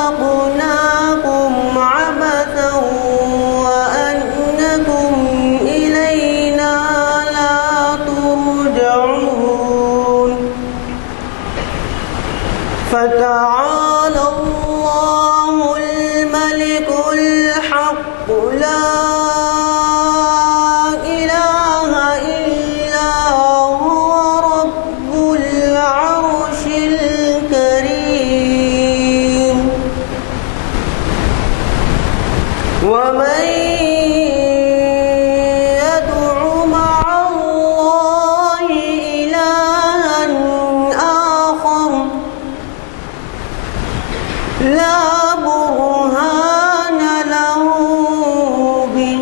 خلقناكم عبثا وأنكم إلينا لا ترجعون فتعالى الله الملك الحق لا إله إلا هو رب العرش الكريم ومن يدع مع الله إلها آخر لا برهان له به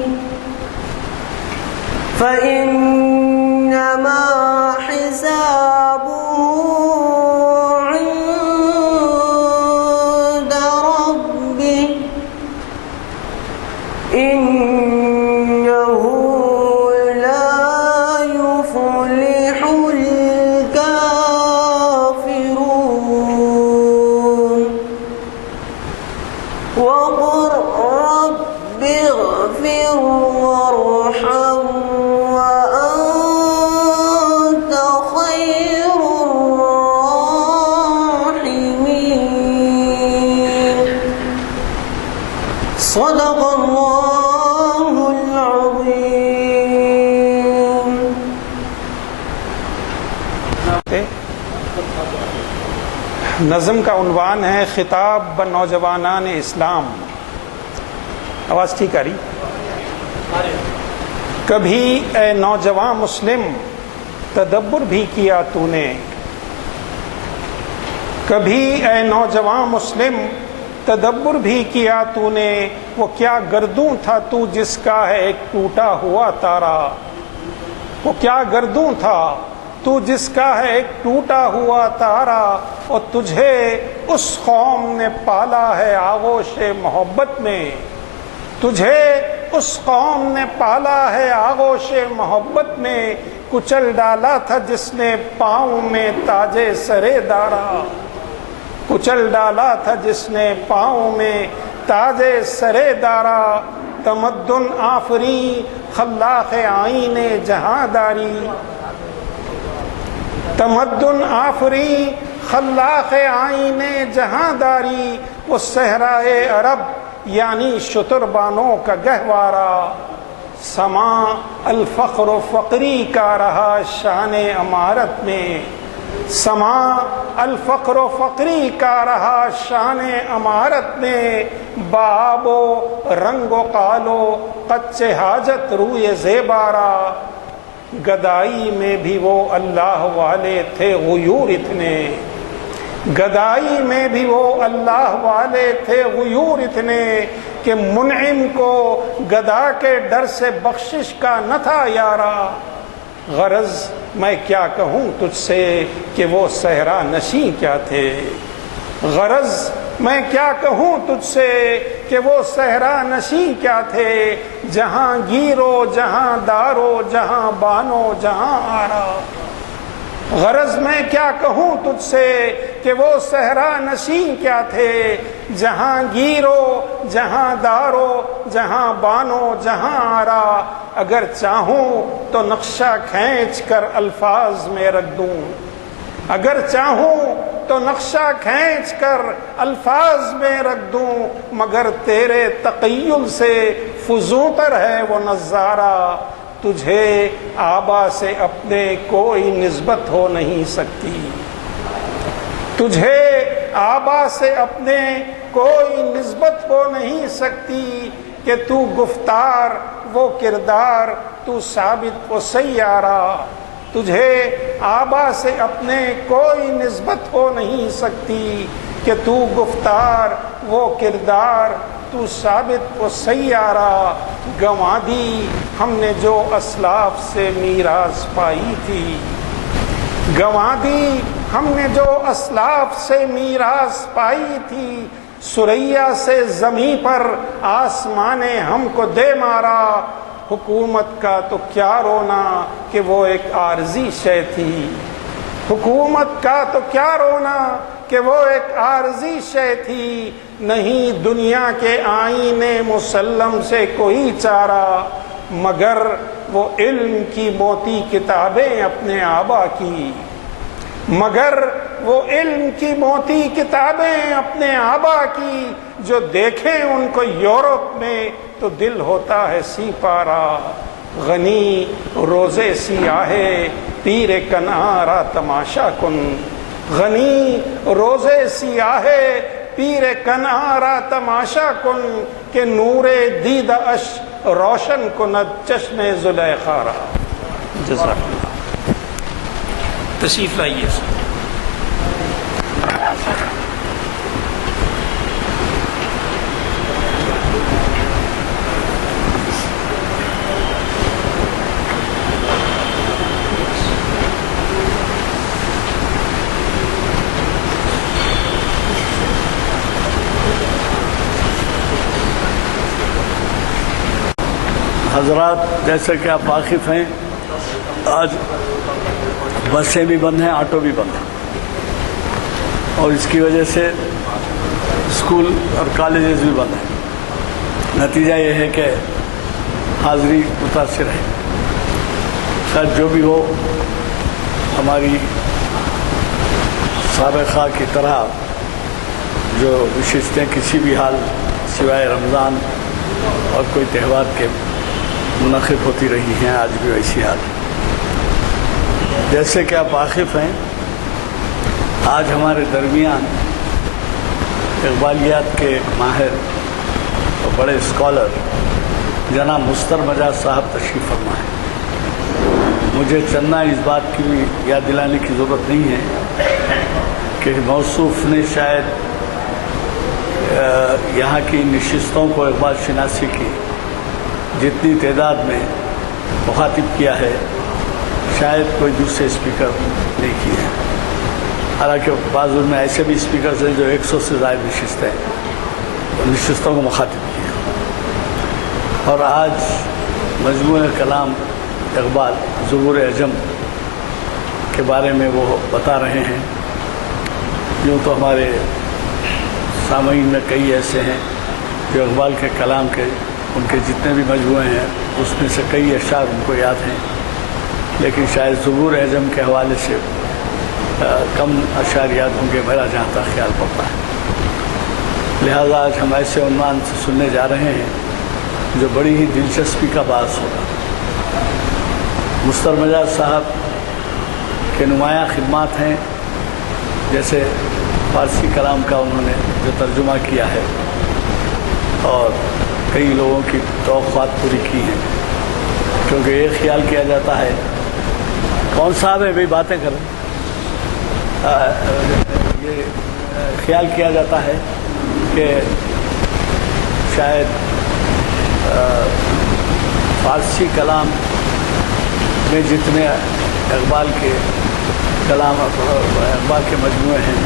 فإنما حسابه عند ربه إنه لا يفلح الكافرون وقل رب اغفر وارحم وأنت خير الراحمين صدق الله العظيم. نظم کا عنوان ہے خطاب بنوجوانان اسلام. آواز ٹھیک آ رہی؟ کبھی اے نوجوان مسلم تدبر بھی کیا تو نے، کبھی اے نوجوان مسلم تدبر بھی کیا تو نے، وہ کیا گردوں تھا تو جس کا ہے ایک ٹوٹا ہوا تارا، وہ کیا گردوں تھا تو جس کا ہے ایک ٹوٹا ہوا تارا، اور تجھے اس قوم نے پالا ہے آغوش محبت میں، تجھے اس قوم نے پالا ہے آغوش محبت میں، کچل ڈالا تھا جس نے پاؤں میں تاج سرے دارا، کچل ڈالا تھا جس نے پاؤں میں تاج سرے دارا، تمدن آفری خلاق آئین جہاں داری، تمدن آفری خلاق آئین جہاں داری، وہ صحرائے عرب یعنی شتربانوں کا گہوارہ، سما الفقر و فقری کا رہا شان امارت میں، سما الفقر و فقری کا رہا شان امارت میں، باب و رنگ و قالو قچ حاجت روئے زیبارہ، گدائی میں بھی وہ اللہ والے تھے غیور اتنے، گدائی میں بھی وہ اللہ والے تھے غیور اتنے، کہ منعم کو گدا کے ڈر سے بخشش کا نہ تھا یارا، غرض میں کیا کہوں تجھ سے کہ وہ صحرا نشیں کیا تھے، غرض میں کیا کہوں تجھ سے کہ وہ صحرا نشیں کیا تھے، جہاں گیرو جہاں دارو جہاں بانو جہاں آرا، غرض میں کیا کہوں تجھ سے کہ وہ صحرا نشیں کیا تھے، جہاں گیرو جہاں دارو جہاں بانو جہاں آرا، اگر چاہوں تو نقشہ کھینچ کر الفاظ میں رکھ دوں، اگر چاہوں تو نقشہ کھینچ کر الفاظ میں رکھ دوں، مگر تیرے تقیل سے فزوں تر ہے وہ نظارہ، تجھے آبا سے اپنے کوئی نسبت ہو نہیں سکتی، تجھے آبا سے اپنے کوئی نسبت ہو نہیں سکتی، کہ تو گفتار وہ کردار تو ثابت و سیارہ، تجھے آبا سے اپنے کوئی نسبت ہو نہیں سکتی، کہ تو گفتار وہ کردار تو ثابت و سیارہ، گنوا دی ہم نے جو اسلاف سے میراث پائی تھی، گنوا دی ہم نے جو اسلاف سے میراث پائی تھی، سریا سے زمیں پر آسمان ہم کو دے مارا، حکومت کا تو کیا رونا کہ وہ ایک عارضی شے تھی، حکومت کا تو کیا رونا کہ وہ ایک عارضی شے تھی، نہیں دنیا کے آئینے مسلم سے کوئی چارہ، مگر وہ علم کی موتی کتابیں اپنے آبا کی، مگر وہ علم کی موتی کتابیں اپنے آبا کی، جو دیکھیں ان کو یورپ میں تو دل ہوتا ہے سی پارا، غنی روزے سیاہے پیر کنارا تماشا کن، غنی روزے سیاہے پیر کنارا تماشا کن، کہ نور دید اش روشن کند چشم زلیخا را۔ جزاک اللہ، تشریف لائیے۔ حضرات، جیسے کہ آپ واقف ہیں، آج بسیں بھی بند ہیں، آٹو بھی بند ہیں، اور اس کی وجہ سے اسکول اور کالجز بھی بند ہیں۔ نتیجہ یہ ہے کہ حاضری متاثر ہے۔ خیر جو بھی ہو، ہماری سابقہ کی طرح جو نشستیں کسی بھی حال سوائے رمضان اور کوئی تہوار کے منعقد ہوتی رہی ہیں، آج بھی ویسی حال ہے۔ جیسے کہ آپ واقف ہیں، آج ہمارے درمیان اقبالیات کے ایک ماہر اور بڑے اسکالر جناب مستر مجاز صاحب تشریف فرما ہے۔ مجھے چندنا اس بات کی بھی یاد دلانے کی ضرورت نہیں ہے کہ موصوف نے شاید یہاں کی نشستوں کو اقبال شناسی کی جتنی تعداد میں مخاطب کیا ہے، شاید کوئی دوسرے اسپیکر نہیں کیے ہیں۔ حالانکہ بعض ان میں ایسے بھی اسپیکرز ہیں جو 100 سے زائد نشستوں کو مخاطب کیا، اور آج مجموعہ کلام اقبال ظہور عجم کے بارے میں وہ بتا رہے ہیں۔ یوں تو ہمارے سامعین میں کئی ایسے ہیں جو اقبال کے کلام کے ان کے جتنے بھی مجموعے ہیں اس میں سے کئی اشعار ان کو یاد ہیں، لیکن شاید ظہور عجم کے حوالے سے کم اشعار یاد ہوں گے، میرا جہاں تک خیال پڑتا ہے۔ لہذا آج ہم ایسے عنوان سے سننے جا رہے ہیں جو بڑی ہی دلچسپی کا باعث ہوگا۔ مستر مجاز صاحب کے نمایاں خدمات ہیں، جیسے فارسی کلام کا انہوں نے جو ترجمہ کیا ہے اور کئی لوگوں کی توقعات پوری کی ہیں، کیونکہ یہ خیال کیا جاتا ہے، کون صاحب ہے بھائی باتیں کریں، یہ خیال کیا جاتا ہے کہ شاید فارسی کلام میں جتنے اقبال کے کلام اقبال کے مجموعے ہیں،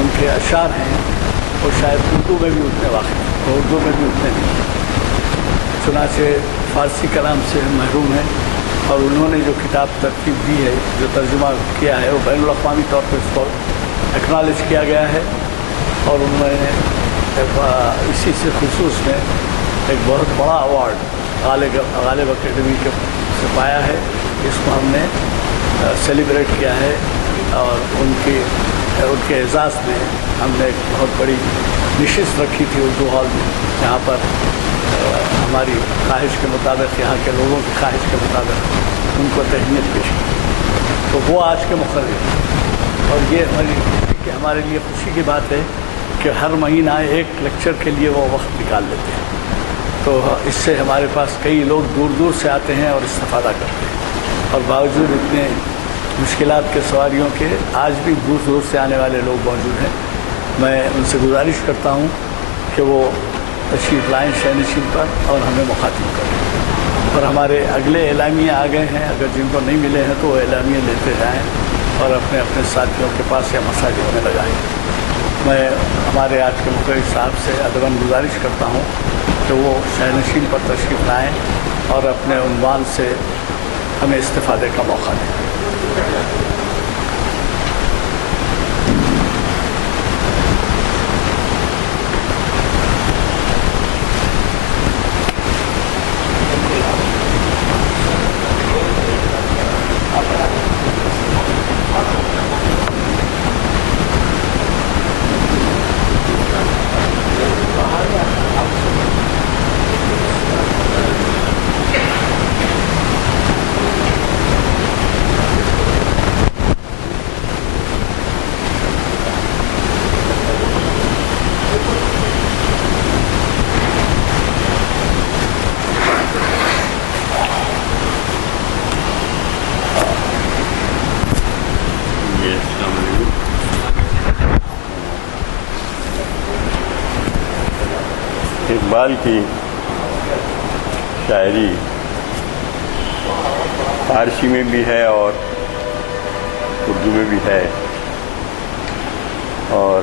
ان کے اشعار ہیں، وہ شاید اردو میں بھی اتنے واقع ہیں، اردو میں بھی اتنے نہیں، چنانچہ فارسی کلام سے محروم ہیں، اور انہوں نے جو کتاب ترتیب دی ہے، جو ترجمہ کیا ہے، وہ بین الاقوامی طور پر اس کو ایکنالج کیا گیا ہے، اور انہوں نے اسی سے خصوص میں ایک بہت بڑا ایوارڈ غالب اکیڈمی کے سے پایا ہے۔ اس کو ہم نے سیلیبریٹ کیا ہے، اور ان کے اعزاز میں ہم نے ایک بہت بڑی نشست رکھی تھی اردو ہال میں، جہاں پر ہماری خواہش کے مطابق، یہاں کے لوگوں کی خواہش کے مطابق ان کو تہنیت پیش کی، تو وہ آج کے مقرر، اور یہ ہمارے لیے خوشی کی بات ہے کہ ہر مہینہ ایک لیکچر کے لیے وہ وقت نکال لیتے ہیں، تو اس سے ہمارے پاس کئی لوگ دور دور سے آتے ہیں اور استفادہ کرتے ہیں، اور باوجود اتنے مشکلات کے سواریوں کے آج بھی دور دور سے آنے والے لوگ موجود ہیں۔ میں ان سے گزارش کرتا ہوں کہ وہ تشریف لائیں شہنشین پر اور ہمیں مخاطب کریں، اور ہمارے اگلے اعلامیے آ گئے ہیں، اگر جن کو نہیں ملے ہیں تو وہ اعلامیے لیتے جائیں اور اپنے اپنے ساتھیوں کے پاس یا مساجد میں لگائیں۔ میں ہمارے آج کے مقرر صاحب سے ادباً گزارش کرتا ہوں کہ وہ شہنشین پر تشریف لائیں اور اپنے عنوان سے ہمیں استفادے کا موقع دیں۔ اقبال کی شاعری فارسی میں بھی ہے اور اردو میں بھی ہے، اور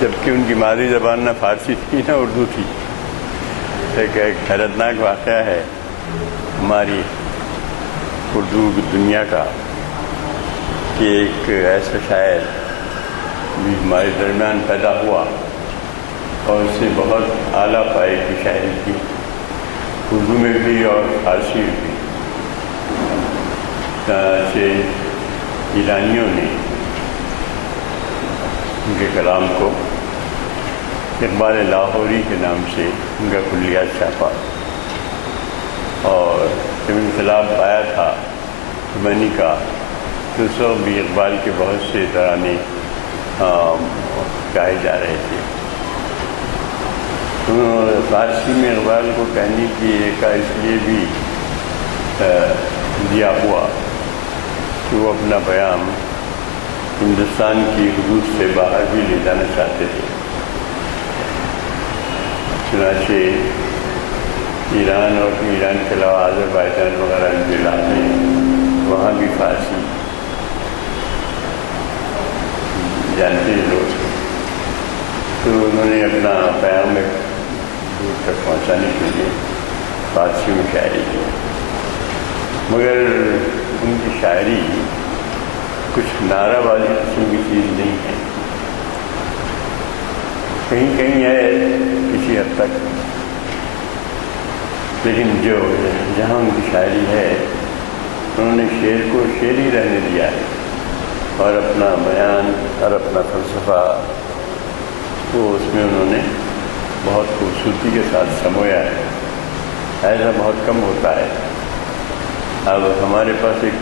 جبکہ ان کی مادری زبان نہ فارسی تھی نہ اردو تھی۔ ایک حیرتناک واقعہ ہے ہماری اردو دنیا کا کہ ایک ایسا شاعر بھی ہمارے درمیان پیدا ہوا اور اس نے بہت اعلیٰ پائے کی شاعری کی، اردو میں بھی اور فارسی میں بھی۔ سے ایرانیوں نے ان کے کلام کو اقبال لاہوری کے نام سے ان کا کلیات چھاپا، اور جب انقلاب آیا تھا خمینی کا تو اس وقت بھی اقبال کے بہت سے ترانے گائے جا رہے تھے۔ فارسی میں اقبال کو کہنے کی کا اس لیے بھی دیا ہوا کہ وہ اپنا بیان ہندوستان کی حدود سے باہر بھی لے جانا چاہتے تھے۔ چنانچہ ایران اور ایران کے علاوہ آذربائیجان وغیرہ جو علاقے ہیں وہاں بھی فارسی جانتے ہیں لوگ، تو انہوں نے اپنا پیام دور تک پہنچانے کے لیے فارسی میں شاعری کی، مگر ان کی شاعری کچھ نعرہ بازی قسم کی چیز نہیں ہے، کہیں کہیں ہے کسی حد تک، لیکن جہاں ان کی شاعری ہے انہوں نے شعر کو شعر ہی رہنے دیا ہے، اور اپنا بیان اور اپنا فلسفہ وہ اس میں انہوں نے بہت خوبصورتی کے ساتھ سمویا ہے۔ ایسا بہت کم ہوتا ہے۔ اب ہمارے پاس ایک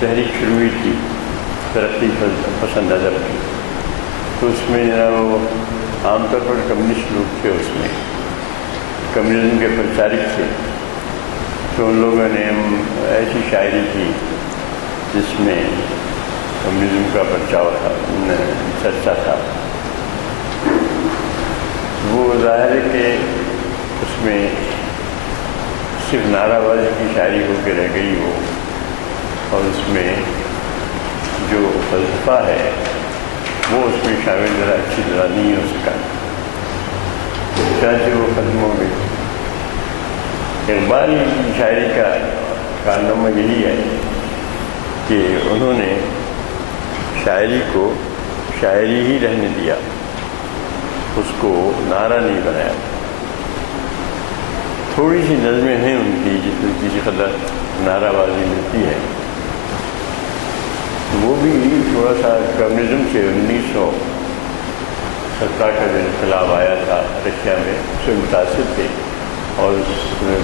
تحریک شروع ہوئی تھی ترقی پسند ادب کی، تو اس میں وہ عام طور پر کمیونسٹ لوگ تھے، اس میں کمیونزم کے پرچارک تھے، تو ان لوگوں نے ایسی شاعری کی جس میں کمیونزم کا پرچاؤ تھا، چرچا تھا۔ وہ ظاہر ہے کہ اس میں صرف نعرہ بازی کی شاعری ہو کے رہ گئی وہ، اور اس میں جو فلسفہ ہے وہ اس میں شامل ذرا اچھی طرح نہیں ہو سکا، چنانچہ وہ ختم ہو گئی۔ اقبال کی شاعری کا کارنامہ یہی ہے کہ انہوں نے شاعری کو شاعری ہی رہنے دیا، اس کو نعرہ نہیں بنایا۔ تھوڑی سی نظمیں ہیں ان کی جس میں کسی قدر نعرہ بازی ملتی ہے، وہ بھی تھوڑا سا کمیونزم سے 1917 کا جو انقلاب آیا تھا رشیا میں اس سے متاثر تھے، اور اس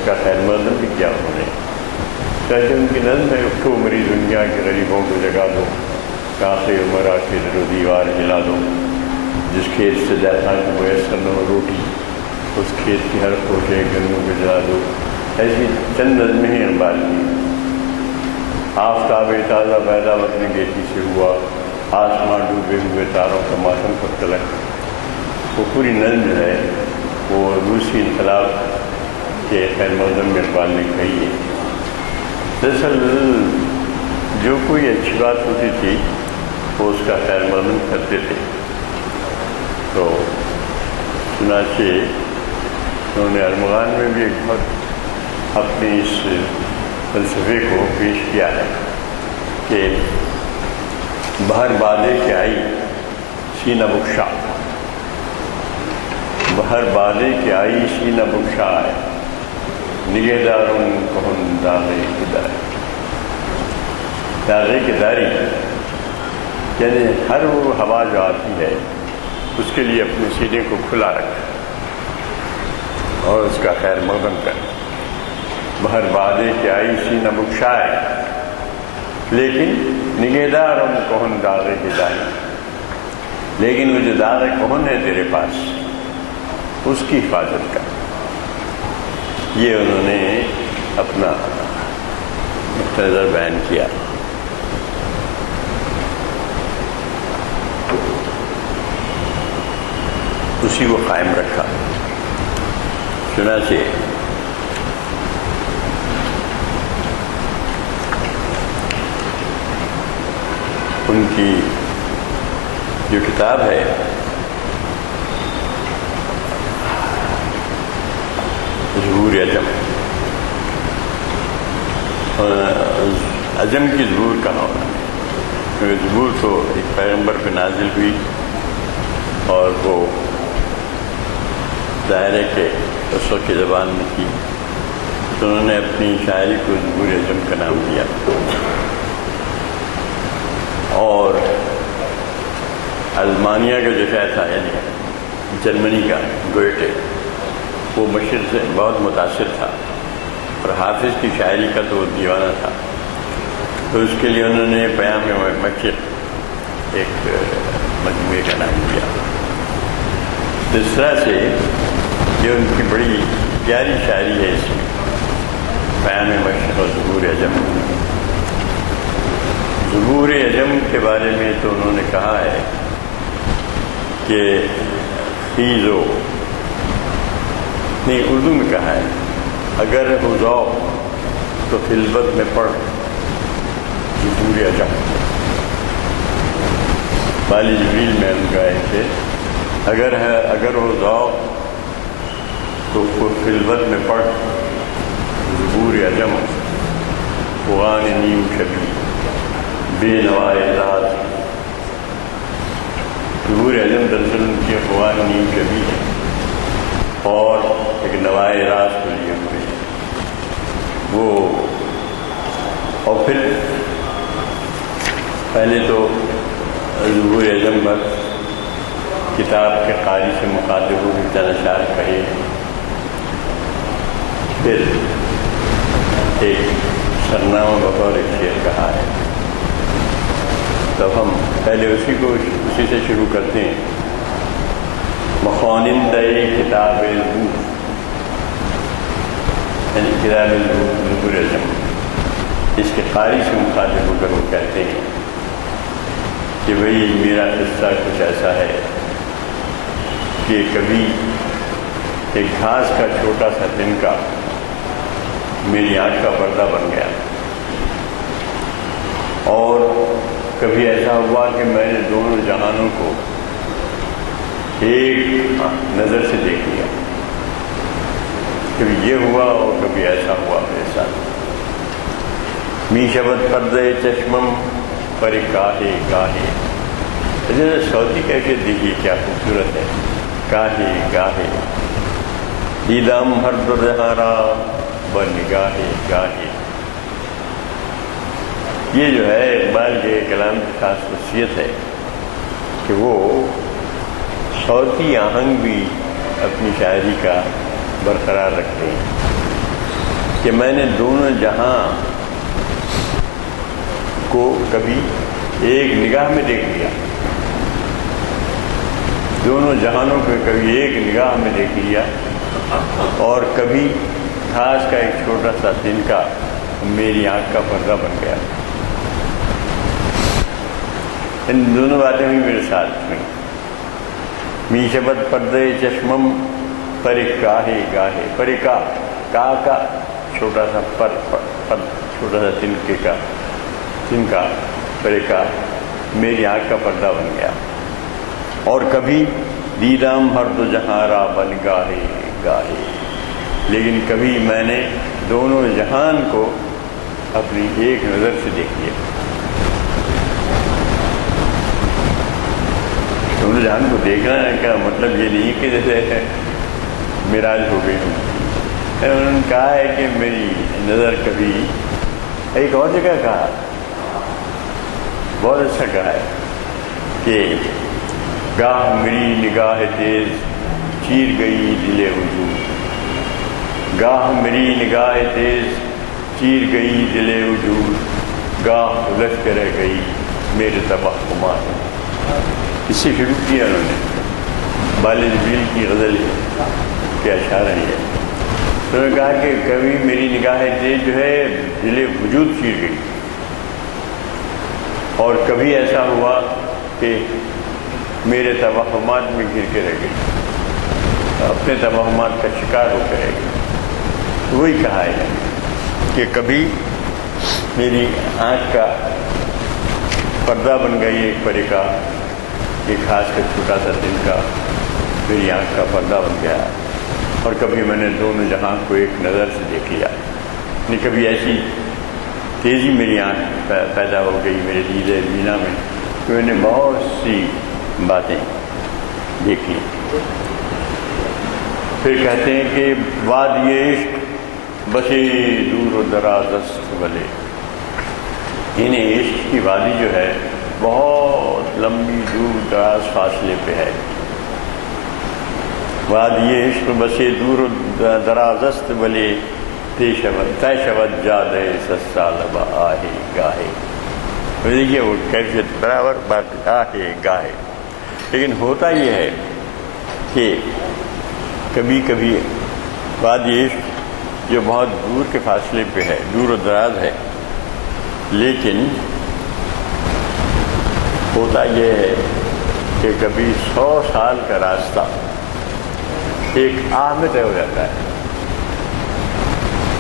کا خیر مقدم بھی کیا انہوں نے۔ چاہے ان کی نظم ہے اٹھو مری دنیا کے غریبوں کو جگا دو، کاخ عمرہ کے در و دیوار ہلا دو، جس کھیت سے جیسا کہ میسر نہ ہو روٹی، اس کھیت کی ہر کوٹے گندوں کو جلا دو۔ ایسی چند نظمیں ہیں اقبال کی۔ آفتاب تازہ پیدا وطن گیتی سے ہوا، آسمان ڈوبے ہوئے تاروں کا ماتم کب تلک۔ وہ پوری نظم جو ہے وہ روسی انقلاب کے خیر مقدم میں اقبال نے کہی ہے۔ دراصل جو کوئی اچھی بات ہوتی تھی وہ اس کا خیر مقدم کرتے تھے، تو چنانچہ انہوں نے ارمغان میں بھی ایک بہت اپنی اس فلسفے کو پیش کیا ہے کہ بہر بادے کے آئی سینہ بخشا، بہر بادے کے آئی سینہ بخشا ہے، نگہ داروں کہن داغے کداری۔ داغے کداری یعنی ہر وہ ہوا جو آتی ہے اس کے لیے اپنے سینے کو کھلا رکھ اور اس کا خیر مقدم کر۔ بہر بادے کے آئی سینہ بخشائے، لیکن نگہدار ان کہن داغے کداری، لیکن وہ جو داغ کہن ہے تیرے پاس اس کی حفاظت کر۔ یہ انہوں نے اپنا نظر بیان کیا۔ اسی کو قائم رکھا۔ چنانچہ ان کی جو کتاب ہے ظہور عجم، عجم کی ظہور کہاں ہونا ہے، کیونکہ ظہور تو ایک پیغمبر پہ نازل ہوئی اور وہ ظاہر ہے کہ اس وقت کی زبان میں کی، تو انہوں نے اپنی شاعری کو ظہور عجم کا نام دیا۔ اور المانیہ کا جو شاعر تھا، یعنی جرمنی کا گوئٹے، وہ مشرق سے بہت متاثر تھا اور حافظ کی شاعری کا تو دیوانہ تھا، تو اس کے لیے انہوں نے پیام مشرق ایک مجموعے کا نام دیا۔ اس طرح سے یہ ان کی بڑی پیاری شاعری ہے، اس میں پیام مشرق اور ظہور عجم۔ ظہور عجم کے بارے میں تو انہوں نے کہا ہے کہ خیزو، نہیں اردو میں کہا ہے، اگر ہو ذوق تو خلوت میں پڑھ ظہور عجم۔ بالی جبریل میں ہم گائے تھے، اگر ہو ذوق تو خلوت میں پڑھ ظہور عجم، فغان نیم شبی بے نوائے راز۔ ظہور عجم دراصل ان کی فغان نیم شبی ہے اور ایک نوائے راز کو لیے ہوئے وہ، اور پھر پہلے تو ظہور عجم پر کتاب کے قاری سے مخاطب ہو کے چند اشعار کہے، پھر ایک سرنامہ بطور ایک شعر کہا ہے۔ تب ہم پہلے اسی سے شروع کرتے ہیں۔ مخوانندہ کتاب الروح، یعنی کتاب ظہور عجم، اس کے قاری سے مخاطب ہو کر وہ کہتے ہیں کہ بھئی میرا قصہ کچھ ایسا ہے کہ کبھی ایک گھاس کا چھوٹا سا تنکا میری آنکھ کا پردہ بن گیا، اور کبھی ایسا ہوا کہ میں نے دونوں جہانوں کو ایک نظر سے دیکھ لیا، کبھی یہ ہوا اور کبھی ایسا ہوا میرے ساتھ۔ می شبد پردے چشمم پر گاہے گاہے، صوتی کیفیت دیکھیے کیا خوبصورت ہے، گاہے گاہے دیدم ہر درہارا بنگاہے گاہے۔ یہ جو ہے اقبال کے کلام کی خاص خصوصیت ہے کہ وہ صوتی آہنگ بھی اپنی شاعری کا برقرار رکھتے ہیں کہ میں نے دونوں جہاں کو کبھی ایک نگاہ میں دیکھ لیا، دونوں جہانوں کو کبھی ایک نگاہ میں دیکھ لیا، اور کبھی گھاس کا ایک چھوٹا سا تنکا میری آنکھ کا پردہ بن گیا۔ ان دونوں باتیں بھی میرے ساتھ ہوئیں۔ می شبد پردے چشمم پر گاہے گاہے، پر کا چھوٹا سا چھوٹا سا تنکا پر کا میری آنکھ کا پردہ بن گیا، اور کبھی دیدم ہر دو جہاں را بن گاہے گاہے، لیکن کبھی میں نے دونوں جہان کو اپنی ایک نظر سے دیکھ لیا۔ دونوں جہان کو دیکھنا کا مطلب یہ نہیں کہ جیسے معراج ہو گئی ہوں۔ انہوں نے کہا ہے کہ میری نظر کبھی، ایک اور جگہ کہا بہت اچھا کہا ہے کہ گاہ میری نگاہ تیز چیر گئی دل وجود، گاہ میری نگاہ تیز چیر گئی دل وجود، گاہ الجھ کے رہ گئی میرے توہمات۔ اس سے شروع کیا انہوں نے، بالی جبریل کی غزل کے اشعار ہیں یہ۔ انہوں نے کہا کہ کبھی میری نگاہ تیز جو ہے دل وجود چیر گئی، اور کبھی ایسا ہوا کہ میرے توہمات میں گر کے رہ گئی۔ اپنے توہمات کا شکار ہو کرے گا. وہی کہا ہے کہ کبھی میری آنکھ کا پردہ بن گئی ایک پرے کا، ایک ہاتھ کا چھوٹا سا دل کا میری آنکھ کا پردہ بن گیا، اور کبھی میں نے دونوں جہاں کو ایک نظر سے دیکھ لیا. نہیں کبھی ایسی تیزی میری آنکھ پیدا ہو گئی میرے دید بینا میں کہ میں نے بہت سی باتیں دیکھی. پھر کہتے ہیں کہ وادی عشق بسے دور و دراز است ولے، انہیں عشق کی وادی جو ہے بہت لمبی دور دراز فاصلے پہ ہے. وادی عشق بسے دور و دراز است ولے طے شود جادے سسال آہے گاہے. دیکھیے وہ کیفیت برابر آہے گاہے. لیکن ہوتا یہ ہے کہ کبھی کبھی وادی عشق جو بہت دور کے فاصلے پہ ہے، دور و دراز ہے، لیکن ہوتا یہ ہے کہ کبھی 100 سال کا راستہ ایک آہ میں طے ہو جاتا ہے.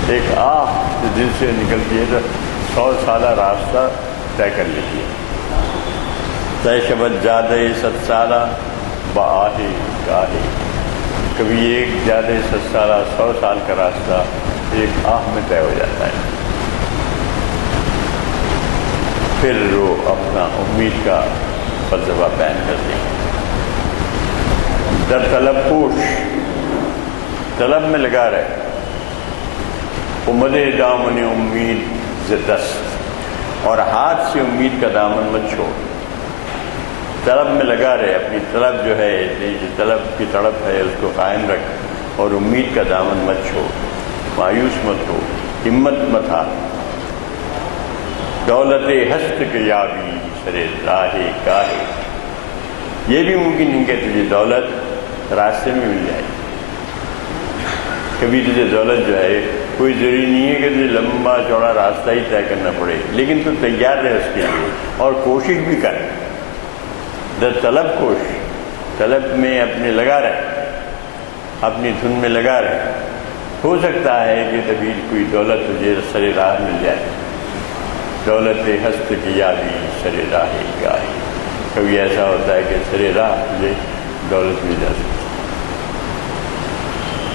ایک آہ جو دل سے نکلتی ہے تو 100 سالہ راستہ طے کر لیتی ہے. طے شبد جادے ست سالہ بآہے گاہے. کبھی ایک جادے ست سالہ 100 سال کا راستہ ایک آہ میں طے ہو جاتا ہے. پھر وہ اپنا امید کا فلسفہ بیان کرتے ہیں. در طلب کوش، طلب میں لگا رہے، امدِ دامن امید ز دست، اور ہاتھ سے امید کا دامن مت چھوڑ. طلب میں لگا رہے، اپنی طلب جو ہے، جو طلب کی تڑپ ہے اس کو قائم رکھ، اور امید کا دامن مت چھوڑ. مایوس مت ہو، ہمت مت ہار. دولت ہست کے یابی سرے راہے گاہے. یہ بھی ممکن نہیں کہ تجھے دولت راستے میں مل جائے. کبھی تجھے دولت جو ہے کوئی ضروری نہیں ہے کہ تجھے لمبا چوڑا راستہ ہی طے کرنا پڑے، لیکن تو تیار رہے اس کے لیے اور کوشش بھی کر. در طلب کوش، طلب میں اپنے لگا رہے، اپنی دھن میں لگا رہے. ہو سکتا ہے کہ کبھی کوئی دولت تجھے سر راہ مل جائے. دولت ہست کی یابی سر راہ گاہے. کبھی ایسا ہوتا ہے کہ سر راہ تجھے دولت مل جا سکتی،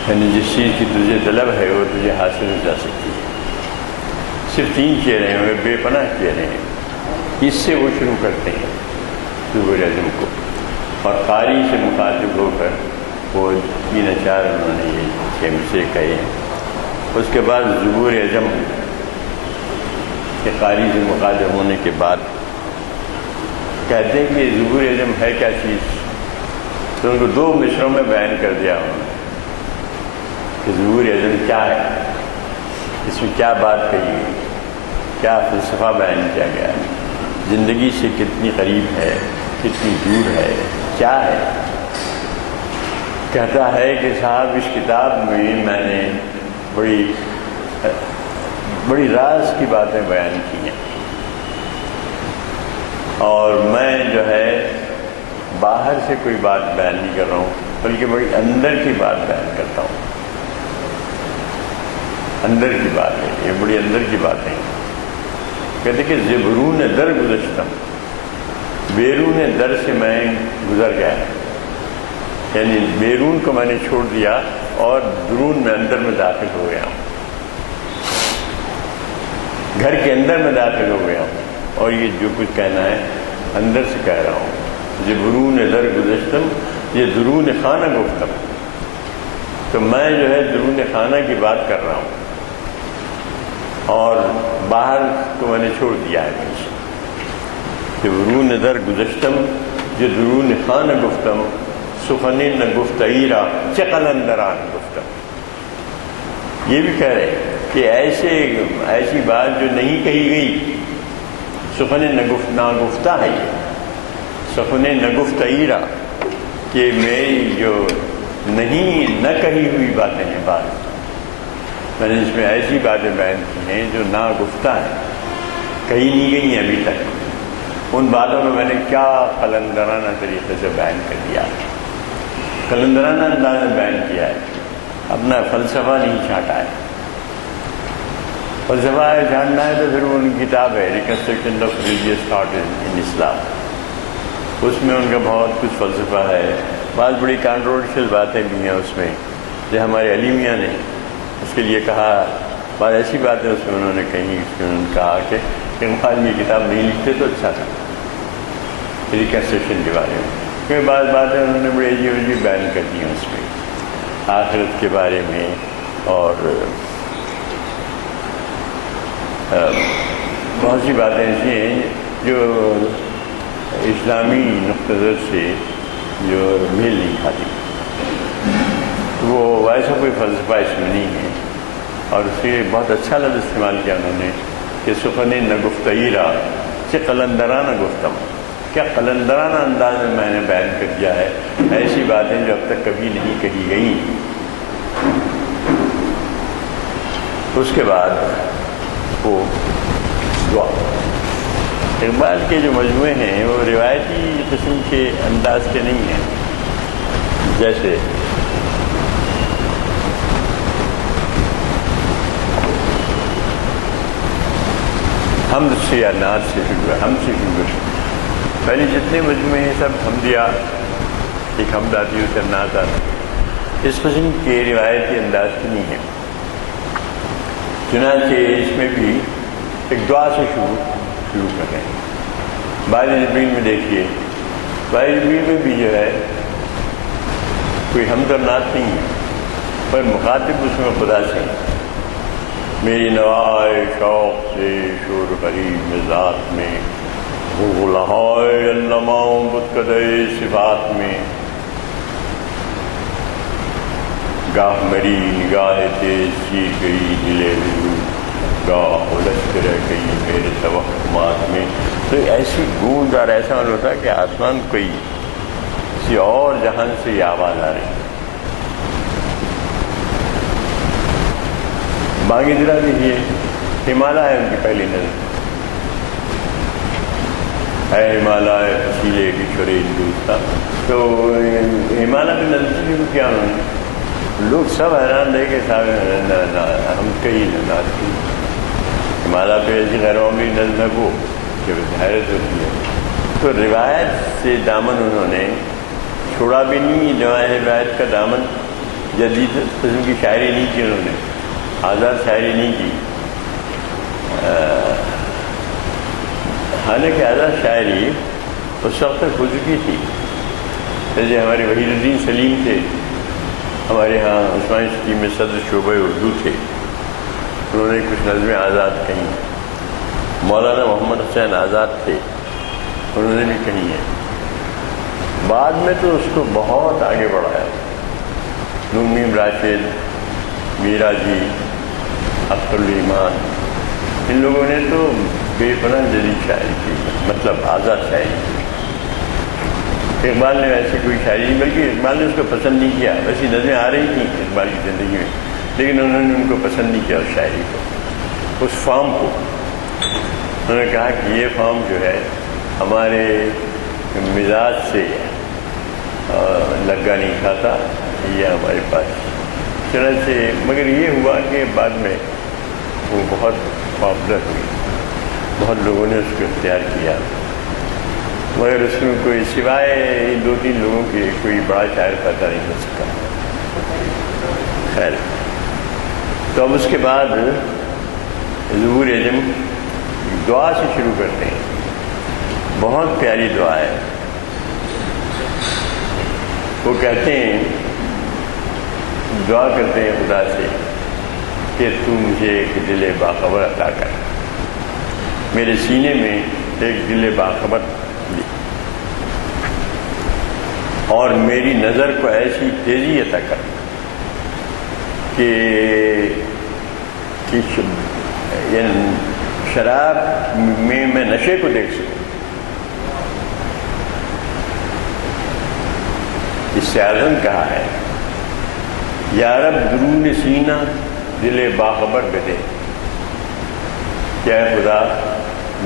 یعنی جس چیز کی تجھے طلب ہے وہ تجھے حاصل ہو جا سکتی ہے. صرف 3 چہرے ہیں، وہ بے پناہ چہرے ہیں. اس سے وہ شروع کرتے ہیں زبور اعظم کو، اور قاری سے مخاطب ہو کر وہ 3 اشعار انہوں نے یہ 6 مصرے کہے ہیں. اس کے بعد زبور اعظم کے قاری سے مخاطب ہونے کے بعد کہتے ہیں کہ زبور اعظم ہے کیا چیز. تو ان کو 2 مصروں میں بیان کر دیا انہوں نے کہ زبور اعظم کیا ہے، اس میں کیا بات کہی گئی، کیا فلسفہ بیان کیا گیا ہے، زندگی سے کتنی قریب ہے، کتنی دور ہے، کیا ہے. کہتا ہے کہ صاحب اس کتاب میں نے بڑی راز کی باتیں بیان کی ہیں، اور میں جو ہے باہر سے کوئی بات بیان نہیں کر رہا ہوں، بلکہ بڑی اندر کی بات بیان کرتا ہوں. اندر کی بات ہے یہ، بڑی اندر کی بات ہے. کہتے کہ زبرون در گزشتم، بیرون در سے میں گزر گیا، یعنی بیرون کو میں نے چھوڑ دیا اور درون میں اندر میں داخل ہو گیا ہوں، گھر کے اندر میں داخل ہو گیا ہوں، اور یہ جو کچھ کہنا ہے اندر سے کہہ رہا ہوں. زبرون در گزشتم، یہ درون خانہ گفتم. تو میں جو ہے درون خانہ کی بات کر رہا ہوں، اور باہر کو میں نے چھوڑ دیا ہے پیچھے. زبرون در گزشتم، جو درون خانہ گفتم، سخن نہ گفت ایرا چقل اندران گفتم. یہ بھی کہہ رہے کہ ایسی بات جو نہیں کہی گئی، سخن نہ گفتہ ہے یہ، سخن نہ گفت ایرا، کہ میری جو نہ کہی ہوئی باتیں ہیں، میں نے اس میں ایسی باتیں بیان کی ہیں جو نا گفتہ ہیں، کہی نہیں گئی ہیں ابھی تک. ان باتوں میں نے کیا قلندرانہ طریقے سے بیان کر دیا. قلندرانہ انداز میں بیان کیا ہے، اپنا فلسفہ نہیں چھانٹا ہے۔ فلسفہ جاننا ہے تو پھر وہ ان کی کتاب ہے reconstruction of religious thought in Islam, اس میں ان کا بہت کچھ فلسفہ ہے، بعض بڑی کانٹروورشل باتیں بھی ہیں اس میں، جو ہمارے علی میاں نے اس کے لیے کہا، بعض ایسی باتیں اس میں انہوں نے کہیں، اس میں انہوں نے کہا کہ اقبال یہ کتاب نہیں لکھتے تو اچھا تھا ریکنسٹرکشن کے بارے میں، کیونکہ بعض باتیں انہوں نے بڑی عجیب عجیب بیان کر دی ہیں اس میں، آخرت کے بارے میں، اور بہت سی باتیں ایسی ہیں جو اسلامی نقطہ نظر سے جو میل نہیں کھاتی، وہ ویسا کوئی فلسفہ اس میں نہیں ہے۔ اور اس کے بہت اچھا لفظ استعمال کیا انہوں نے کہ سخن نگفتگیرا سے قلندرانہ گفتم، کیا قلندرانہ انداز میں نے بیان کر دیا ہے ایسی باتیں جو اب تک کبھی نہیں کہی گئیں۔ اس کے بعد وہ دعا، اقبال کے جو مجموعے ہیں وہ روایتی قسم کے انداز کے نہیں ہیں، جیسے حمد سے یا نعت سے شروع ہے، حمد سے شروع ہے، پہلے جتنے مجموعے ہیں سب حمدیہ، ایک حمد آتی ہے اسے نعت آتی، اس قسم کے روایتی انداز کی نہیں ہے، چنانچہ اس میں بھی ایک دعا سے شروع کر رہے ہیں۔ بائل جبریل میں دیکھیے، بائل جبریل میں بھی جو ہے کوئی حمد و نعت نہیں ہے، پر مخاطب اس میں خدا سے ہے، میری نوائے شوق سے شور غریب ذات میں، غلہائے علماؤں بتکدے صفات میں، گاہ مری نگاہ تیز چیر گئی دلے روح، گاہ الجھ رہ گئی میرے توہمات میں۔ تو ایسی گونج اور ایسا معلوم ہوتا ہے کہ آسمان کوئی کسی اور جہان سے یہ آواز آ رہی ہے۔ باغی درا دیکھیے، ہمالیہ ہے ان کی پہلی نظر، اے ہمالیہ وسیلے کی شریج دوستا، تو ہمالیہ کی نظر سے شروع کیا انہوں نے، لوگ سب حیران رہے کہ صاحب ہم کئی نعت کی، ہمالیہ پہ ایسی غیر معمولی نظم ہے وہ کہ حیرت ہوتی ہے۔ تو روایت سے دامن انہوں نے چھوڑا بھی نہیں، روایت کا دامن، جدید قسم کی شاعری نہیں کی انہوں نے، آزاد شاعری نہیں کی، حالانکہ آزاد شاعری اس وقت تک ہو چکی تھی۔ جیسے ہمارے وحید الدین سلیم تھے، ہمارے ہاں عثمانی اسکیم میں صدر شعبہ اردو تھے، انہوں نے کچھ نظمیں آزاد کہیں، مولانا محمد حسین آزاد تھے، انہوں نے بھی کہیں ہے۔ بعد میں تو اس کو بہت آگے بڑھایا، نون راشد، میرا جی، اختر الایمان، ان لوگوں نے تو بے پناہ جدید شاعری کی، مطلب آزاد شاعری کی۔ اقبال نے ویسے کوئی شاعری نہیں، بلکہ اقبال نے اس کو پسند نہیں کیا، ویسی نظمیں آ رہی تھیں اقبال کی زندگی میں، لیکن انہوں نے ان کو پسند نہیں کیا اس شاعری کو، اس فارم کو۔ انہوں نے کہا کہ یہ فارم جو ہے ہمارے مزاج سے لگا نہیں کھاتا، یہ ہمارے پاس چنانچہ، مگر یہ ہوا کہ بعد میں وہ بہت پاپولر ہوئی، بہت لوگوں نے اس کو اختیار کیا، مگر اس میں کوئی سوائے دو تین لوگوں کے کوئی بڑا شاعر پیدا نہیں ہو سکا۔ خیر، تو اب اس کے بعد ظہور اعظم دعا سے شروع کرتے ہیں، بہت پیاری دعا ہے۔ وہ کہتے ہیں، دعا کرتے ہیں خدا سے کہ تو مجھے ایک دل باخبر عطا کر، میرے سینے میں ایک دل باخبر دی، اور میری نظر کو ایسی تیزی عطا کر کہ شراب میں میں نشے کو دیکھ سکوں۔ اس سے اعظم کہا ہے، یا رب درون سینہ دل باخبر بدے، کیا خدا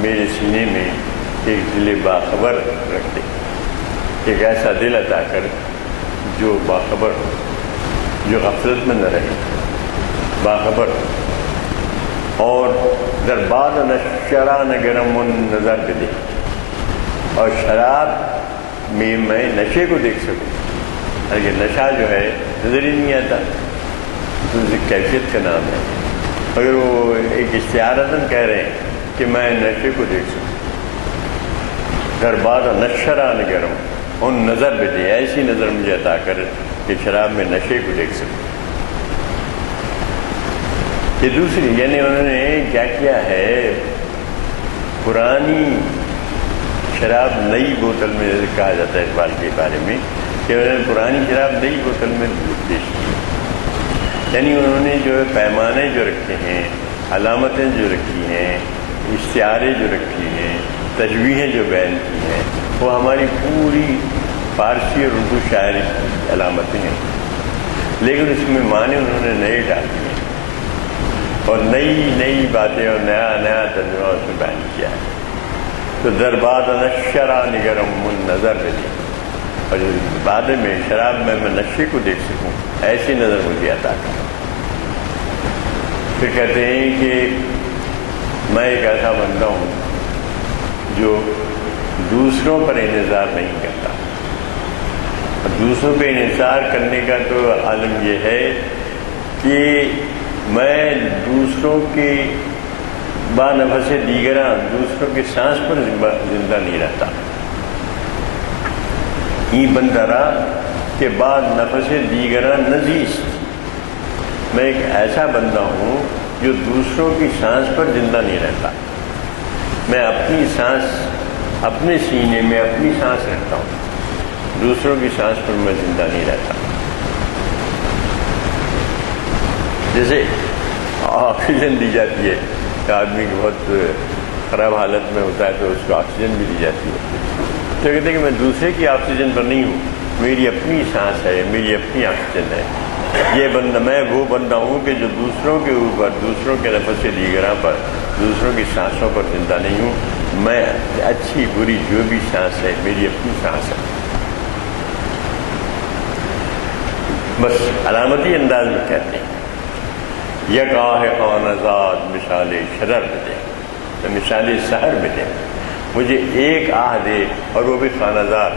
میرے سینے میں ایک دل باخبر رکھ دے، ایک ایسا دل عطا کر جو باخبر ہو، جو غفلت میں نہ رہے، باخبر اور دربار نشرا نگرم نظر پہ دے، اور شراب میں نشے کو دیکھ سکوں، اگر نشہ جو ہے نظر ہی نہیں آتا تو اس کیفیت کا نام ہے۔ اگر وہ ایک اشتہارتاً کہہ رہے ہیں کہ میں نشے کو دیکھ سکوں، دربار نشرا نگرم ان نظر پہ دے، ایسی نظر مجھے عطا کر کہ شراب میں نشے کو دیکھ سکوں۔ یہ دوسری، یعنی انہوں نے کیا کیا ہے، پرانی شراب نئی بوتل میں کہا جاتا ہے اقبال کے بارے میں کہ انہوں نے پرانی شراب نئی بوتل میں پیش کی، یعنی انہوں نے جو پیمانے جو رکھے ہیں، علامتیں جو رکھی ہیں، اشتہاریں جو رکھی ہیں، تشبیہیں جو بیان کی ہیں، وہ ہماری پوری فارسی اور اردو شاعری کی علامتیں ہیں، لیکن اس میں معنی انہوں نے نئے ڈال دیے اور نئی نئی باتیں اور نیا نیا ترجمہ اس میں بیان کیا ہے۔ تو دربار نشرا نگرم من نظر میں دی، اور بعد میں شراب میں نشے کو دیکھ سکوں، ایسی نظر مجھے عطا کر۔ پھر کہتے ہیں کہ میں ایک ایسا بندہ ہوں جو دوسروں پر انحصار نہیں کرتا، اور دوسروں پہ انحصار کرنے کا تو عالم یہ ہے کہ میں دوسروں کے بانفس دیگراں، دوسروں کے سانس پر زندہ نہیں رہتا، ای بندرا کے بعد نفس دیگراں نزیست، میں ایک ایسا بندہ ہوں جو دوسروں کی سانس پر زندہ نہیں رہتا، میں اپنی سانس اپنے سینے میں اپنی سانس رکھتا ہوں، دوسروں کی سانس پر میں زندہ نہیں رہتا۔ جیسے آکسیجن دی جاتی ہے کہ آدمی کی بہت خراب حالت میں ہوتا ہے تو اس کو آکسیجن بھی دی جاتی ہے، تو کہتے ہیں کہ میں دوسرے کی آکسیجن پر نہیں ہوں، میری اپنی سانس ہے، میری اپنی آکسیجن ہے۔ یہ بندہ، میں وہ بندہ ہوں کہ جو دوسروں کے اوپر، دوسروں کے نفس دیگراں پر، دوسروں کی سانسوں پر زندہ نہیں ہوں، میں اچھی بری جو بھی سانس ہے میری اپنی سانس ہے۔ بس علامتی انداز میں کہتے ہیں یک آہ خانہ زاد مثال شرر دے، مثال سحر میں دے، مجھے ایک آہ دے، اور وہ بھی خانہ زاد۔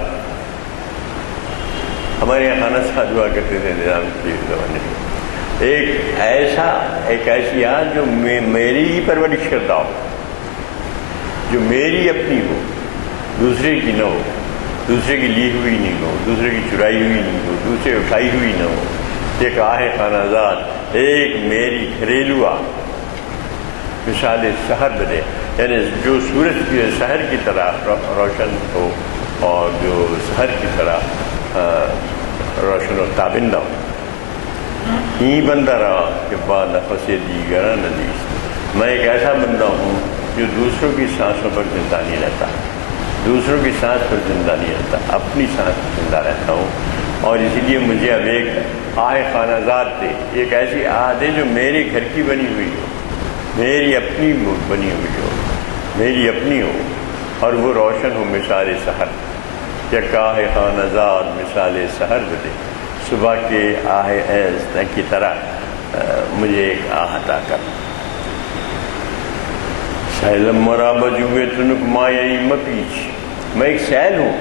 ہمارے یہاں خانہ زاد ہوا کرتے تھے نظام کے زمانے میں، ایک ایسی آہ جو میری ہی پرورش کرتا ہو، جو میری اپنی ہو، دوسرے کی نہ ہو، دوسرے کی لی ہوئی نہیں ہو، دوسرے کی چرائی ہوئی نہیں ہو، دوسرے اٹھائی ہوئی نہ ہو۔ ایک آہ خانہ زاد، ایک میری گھریلو آہ، مثال سحر بدے، یعنی جو سورج کی سحر کی طرح روشن ہو اور جو سحر کی طرح روشن و تابندہ ہو۔ ہی بندہ رہا کہ بعد نفس دیگراں نزیست، میں ایک ایسا بندہ ہوں جو دوسروں کی سانسوں پر زندہ نہیں رہتا، دوسروں کی سانس پر زندہ نہیں رہتا، اپنی سانس پر زندہ رہتا ہوں، اور اسی لیے مجھے اب ایک آہ خانہ زاد دے، ایک ایسی آہ دے جو میرے گھر کی بنی ہوئی ہو، میری اپنی بنی ہوئی ہو، میری اپنی ہو، اور وہ روشن ہو مثال سحر۔ یک آہ خانہ زاد مثال سحر دے، صبح کے آہ ایز کی طرح مجھے ایک آہ عطا کر۔ سیلم مرا بجوے تنک مایائی مپیچ، میں ایک سیل ہوں،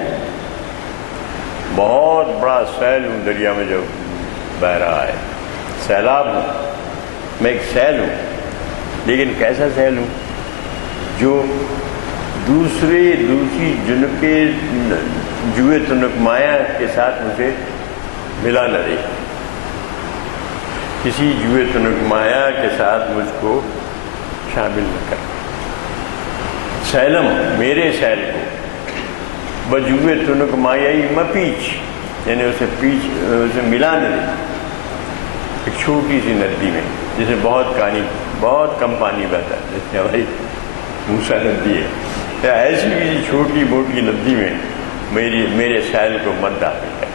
بہت بڑا سیل ہوں، دریا میں جو بہہ رہا ہے، سیلاب ہوں، میں ایک سیل ہوں، لیکن کیسا سیل ہوں جو دوسری جنب کے جوئے تنک مایا کے ساتھ مجھے ملا نہ رہی، کسی جوئے تنک مایا کے ساتھ مجھ کو شامل نہ کر۔ سیلم میرے سیل کو، بجوئے تنک مایائی مپیچ، یعنی اسے ملا نہ رہی، ایک چھوٹی سی ندی میں جس میں بہت کم پانی بہتا ہے، جس میں ہماری موسیٰ ندی ہے، یا ایسی کسی چھوٹی موٹی ندی میں میرے سیل کو مت داخل ہے۔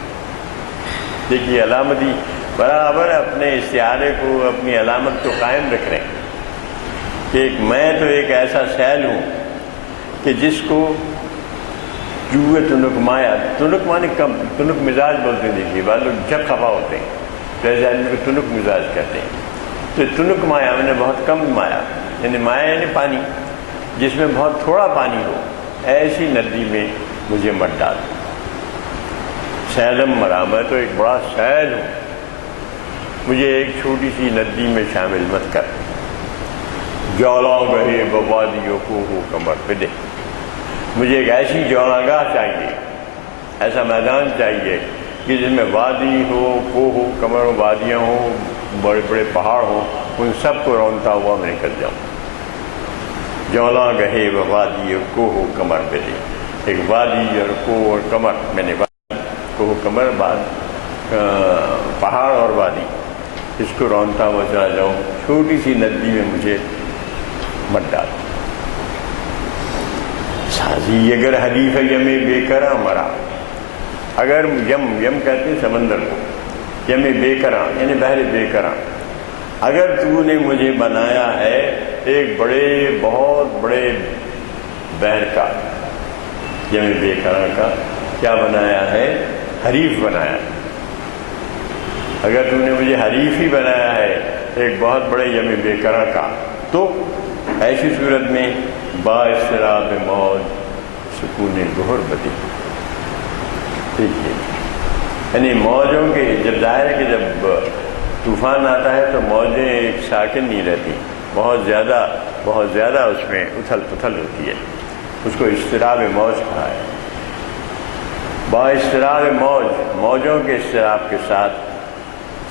دیکھیے علامتی برابر اپنے استعارے کو، اپنی علامت کو قائم رکھ رہے ہیں کہ میں تو ایک ایسا سیل ہوں کہ جس کو چوہے تنک مایا، تنک مانے کم، تنک مزاج بولتے ہیں، دیکھیے بعض لوگ جب خفا ہوتے ہیں تو ایسے آدمی کو تنک مزاج کہتے ہیں. تو تنک مایا میں نے بہت کم مایا، یعنی مایا یعنی پانی جس میں بہت تھوڑا پانی ہو، ایسی ندی میں مجھے مت ڈال. سیلم مرا، میں تو ایک بڑا سیل ہوں، مجھے ایک چھوٹی سی ندی میں شامل مت کر. جولاں گہے بوادیوں کو ہو کمر پہ دے، مجھے ایک ایسی جولاں گاہ چاہیے، ایسا میدان چاہیے کہ جس میں وادی ہو، کوہ ہو، کمر ہو، وادیاں ہوں، بڑے بڑے پہاڑ ہوں، ان سب کو رونتا ہوا میں نکل جاؤں. جولاں گہے وادی اور کوہ کمر پہ دے، ایک وادی اور کوہ اور کمر، میں نے وادی کوہ کمر بعد پہاڑ اور وادی، اس کو رونتا ہوا چلا جاؤں. چھوٹی سی ندی میں مجھے مت ڈال. سازی اگر حریف یم بے کراں مرا، اگر یم کہتے ہیں سمندر کو، یم بے کراں یعنی بحر بے کراں، اگر تو نے مجھے بنایا ہے ایک بڑے بہت بڑے بحر کا، یم بے کراں کا کیا بنایا ہے؟ حریف بنایا ہے. اگر تو نے مجھے حریف ہی بنایا ہے ایک بہت بڑے یم بے کراں کا، تو ایسی صورت میں با اضطراب موج سکون گہر بدی. دیکھیے یعنی موجوں کے جب ظاہر ہے کہ جب طوفان آتا ہے تو موجیں ایک ساکن نہیں رہتی، بہت زیادہ اس میں اتھل پتھل ہوتی ہے. اس کو اضطراب موج کہا ہے. با اضطراب موج، موجوں کے اضطراب کے ساتھ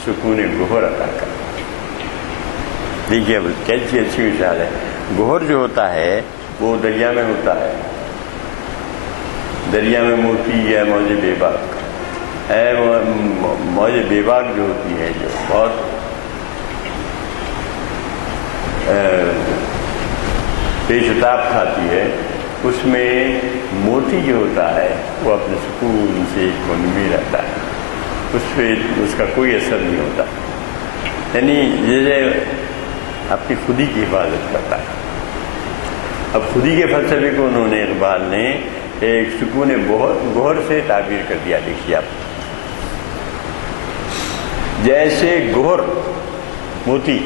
سکون گہر عطا کر. دیکھیے کیسی اچھی مثال ہے. گہر جو ہوتا ہے وہ دریا میں ہوتا ہے، دریا میں موتی ہے موج بے باک ہے. موج بے باک جو ہوتی ہے، جو بہت پیش تاب کھاتی ہے، اس میں موتی جو ہوتا ہے وہ اپنے سکون سے ایک کونے میں رہتا ہے، اس پہ اس کا کوئی اثر نہیں ہوتا. یعنی جیسے اپنی خودی کی حفاظت کرتا ہے. اب خودی کے فلسفے کو انہوں نے اقبال نے ایک سکون گہر سے تعبیر کر دیا. دیکھیے آپ، جیسے گہر موتی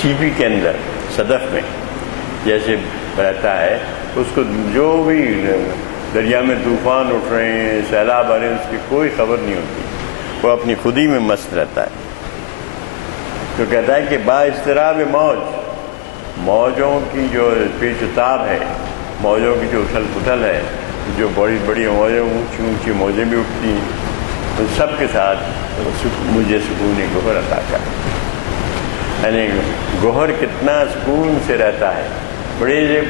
سیپی کے اندر صدف میں جیسے رہتا ہے، اس کو جو بھی دریا میں طوفان اٹھ رہے ہیں، سیلاب آ رہے ہیں، اس کی کوئی خبر نہیں ہوتی، وہ اپنی خودی میں مست رہتا ہے. تو کہتا ہے کہ با اضطراب موج، موجوں کی جو پیچ تاب ہے، موجوں کی جو اتھل پتھل ہے، جو بڑی بڑی موجیں، اونچی اونچی موجیں بھی اٹھتی ہیں، ان سب کے ساتھ مجھے سکون گہر عطا کر. یعنی گہر کتنا سکون سے رہتا ہے،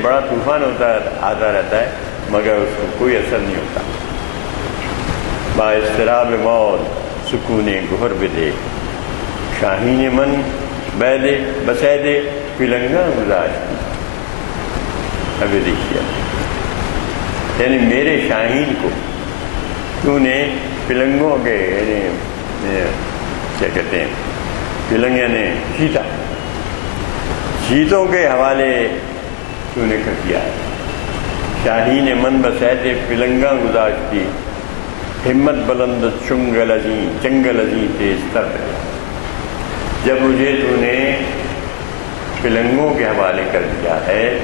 بڑا طوفان آتا رہتا ہے مگر اس کو کوئی اثر نہیں ہوتا. با اضطراب موج سکون گہر بدے، شاہین من بیدے بسیدے پلنگا گزاشتی. ابھی دیکھیے یعنی میرے شاہین کو تو نے پلنگوں کے یعنی کیا کہتے ہیں، پلنگ یعنی چیتوں کے حوالے تو نے کر دیا ہے. شاہین من بسیدے پلنگا گزاشتی، ہمت بلند چنگل ازیں تیز تر. جب مجھے تو نے پلنگوں کے حوالے کر دیا ہے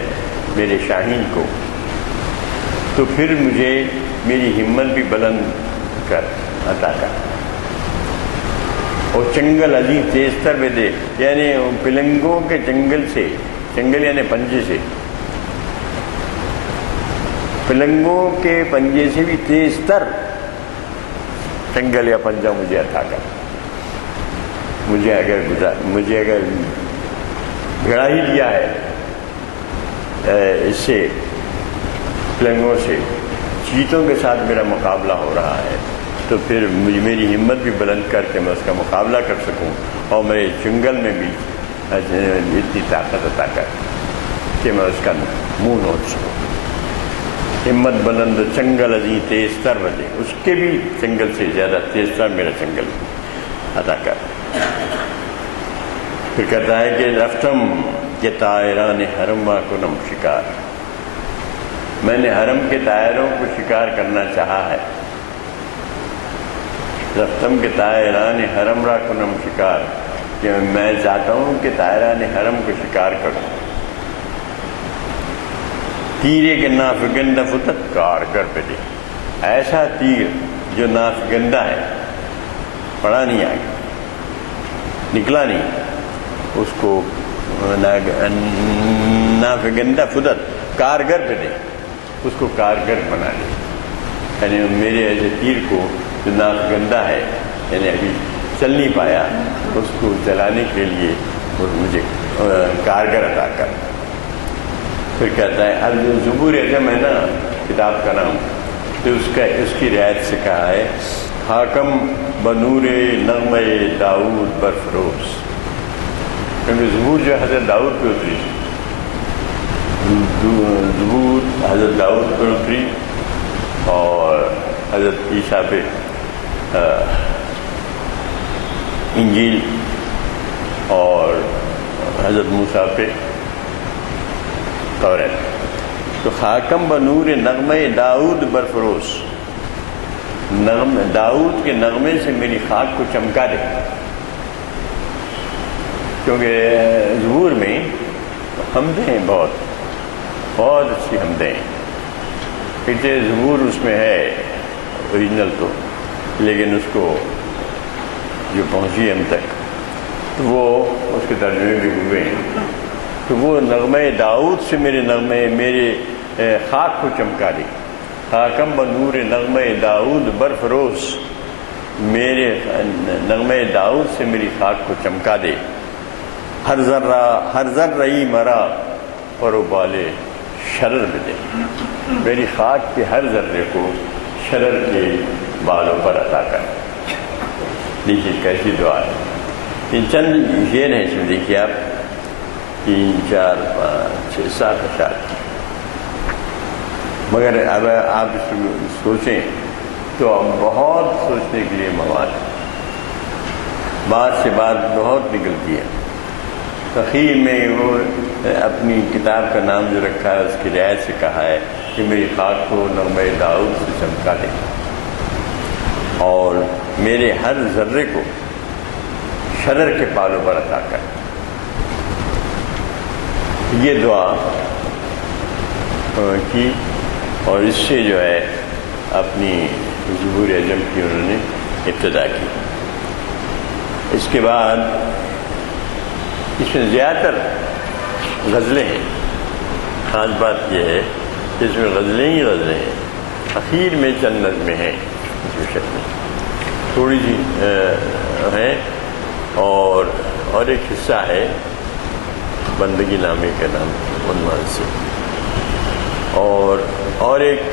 میرے شاہین کو، تو پھر مجھے میری ہمت بھی بلند کر عطا کر. اور چنگل عظیم تیز تر میں دے، یعنی پلنگوں کے جنگل سے، جنگل یعنی پنجے سے، پلنگوں کے پنجے سے بھی تیز تر جنگل یا پنجہ مجھے عطا کر. مجھے اگر بھیڑا ہی دیا ہے اس سے، پلنگوں سے، چیتوں کے ساتھ میرا مقابلہ ہو رہا ہے، تو پھر میری ہمت بھی بلند کر کے میں اس کا مقابلہ کر سکوں، اور میرے جنگل میں بھی اتنی طاقت عطا کر کہ میں اس کا منہ نوچ سکوں. ہمت بلند چنگل ازیں تیز تر بجے، اس کے بھی جنگل سے زیادہ تیز تر میرا جنگل عطا کر. پھر کہتا ہے کہ رفتم کہ طائران حرما کنم شکار، میں نے حرم کے طائروں کو شکار کرنا چاہا ہے، رفتم کے طائران حرم را کنم شکار، کہ میں چاہتا ہوں کہ طائران حرم کو شکار کروں۔ تیرے کے نافگندہ فتت کارگر پہ دے، ایسا تیر جو نافگندہ ہے، پڑا نہیں آگے، نکلا نہیں، اس کو نافگندہ فتت کارگر پہ دے، اس کو کارگر بنا دے، یعنی میرے ایسے تیر کو جو نافگندہ ہے، یعنی ابھی چل نہیں پایا، اس کو چلانے کے لیے مجھے کارگر عطا کر۔ پھر کہتا ہے اب زبور اعظم ہے نا کتاب کا نام، تو اس کی رعایت سے کہا ہے حاکم بنور نغمہ داؤد برفروز، کیونکہ زبور جو حضرت داؤد پہ اتری، زبور حضرت داؤد پر اتری اور حضرت عیسیٰ پہ انجیل اور حضرت موسیٰ پہ توریت۔ تو حاکم بنور نغمہ داؤد برفروز، داؤد کے نغمے سے میری خاک کو چمکا دے، کیونکہ زبور میں حمدیں ہیں، بہت اچھی حمدیں ہیں، پیچھے زبور اس میں ہے اوریجنل تو، لیکن اس کو جو پہنچی ہم تک تو وہ اس کے ترجمے بھی ہوئے ہیں، تو وہ نغمہ داؤد سے میرے خاک کو چمکا دی۔ حاکم بنور نغمہ داؤد برفروز، میرے نغمہ داؤد سے میری خاک کو چمکا دے، ہر ذرہ مرا پرو بالے شرر میں دے، میری خاک کے ہر ذرے کو شرر کے بالوں پر عطا کر۔ دیکھیے کیسی دعا ہے، یہ چند شعر ہیں، اس میں دیکھیے آپ 3 4 5 6 7 اشعار، مگر اب آپ سوچیں تو بہت سوچنے کے لیے مواد ہے، بات سے بات بہت نکلتی ہے۔ تخیل میں وہ اپنی کتاب کا نام جو رکھا ہے اس کی رعایت سے کہا ہے کہ میری خاک کو نغمہ داؤد سے چمکا دے اور میرے ہر ذرے کو شرر کے پالوں پر عطا کر۔ یہ دعا کی اور اس سے جو ہے اپنی ظہور اعظم کی انہوں نے ابتدا کی۔ اس کے بعد اس میں زیادہ تر غزلیں ہیں، خاص بات یہ ہے کہ اس میں غزلیں ہی غزلیں ہیں، اخیر میں چند نظمیں ہیں اس وشے میں، تھوڑی سی ہیں، اور ایک حصہ ہے بندگی نامے کے نام عنوان سے، اور ایک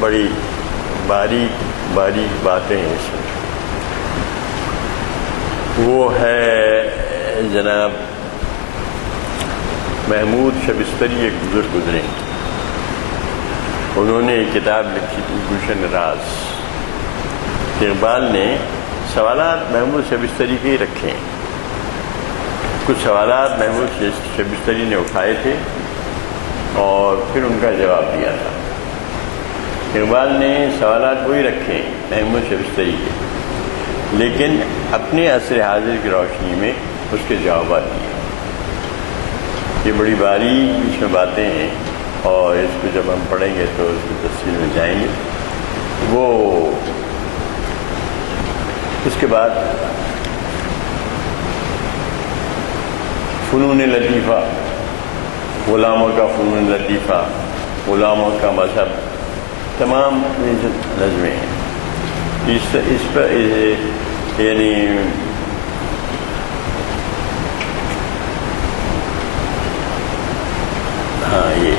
بڑی باریک باتیں ہیں اس میں، وہ ہے جناب محمود شبستری، ایک بزرگ گزرے، انہوں نے ایک کتاب لکھی تھی گلشن راز۔ اقبال نے سوالات محمود شبستری کے ہی رکھے ہیں، کچھ سوالات محمود شبستری نے اٹھائے تھے اور پھر ان کا جواب دیا تھا۔ اقبال نے سوالات وہی رکھے محمود شبستری کے، لیکن اپنے عصر حاضر کی روشنی میں اس کے جوابات دیے۔ یہ بڑی باریک اس میں باتیں ہیں اور اس کو جب ہم پڑھیں گے تو اس کی تفصیل میں جائیں گے۔ وہ اس کے بعد فنون لطیفہ، غلاموں کا فنون لطیفہ، غلاموں کا مذہب، تمام نظمیں ہیں۔ اس پر یعنی ہاں یہ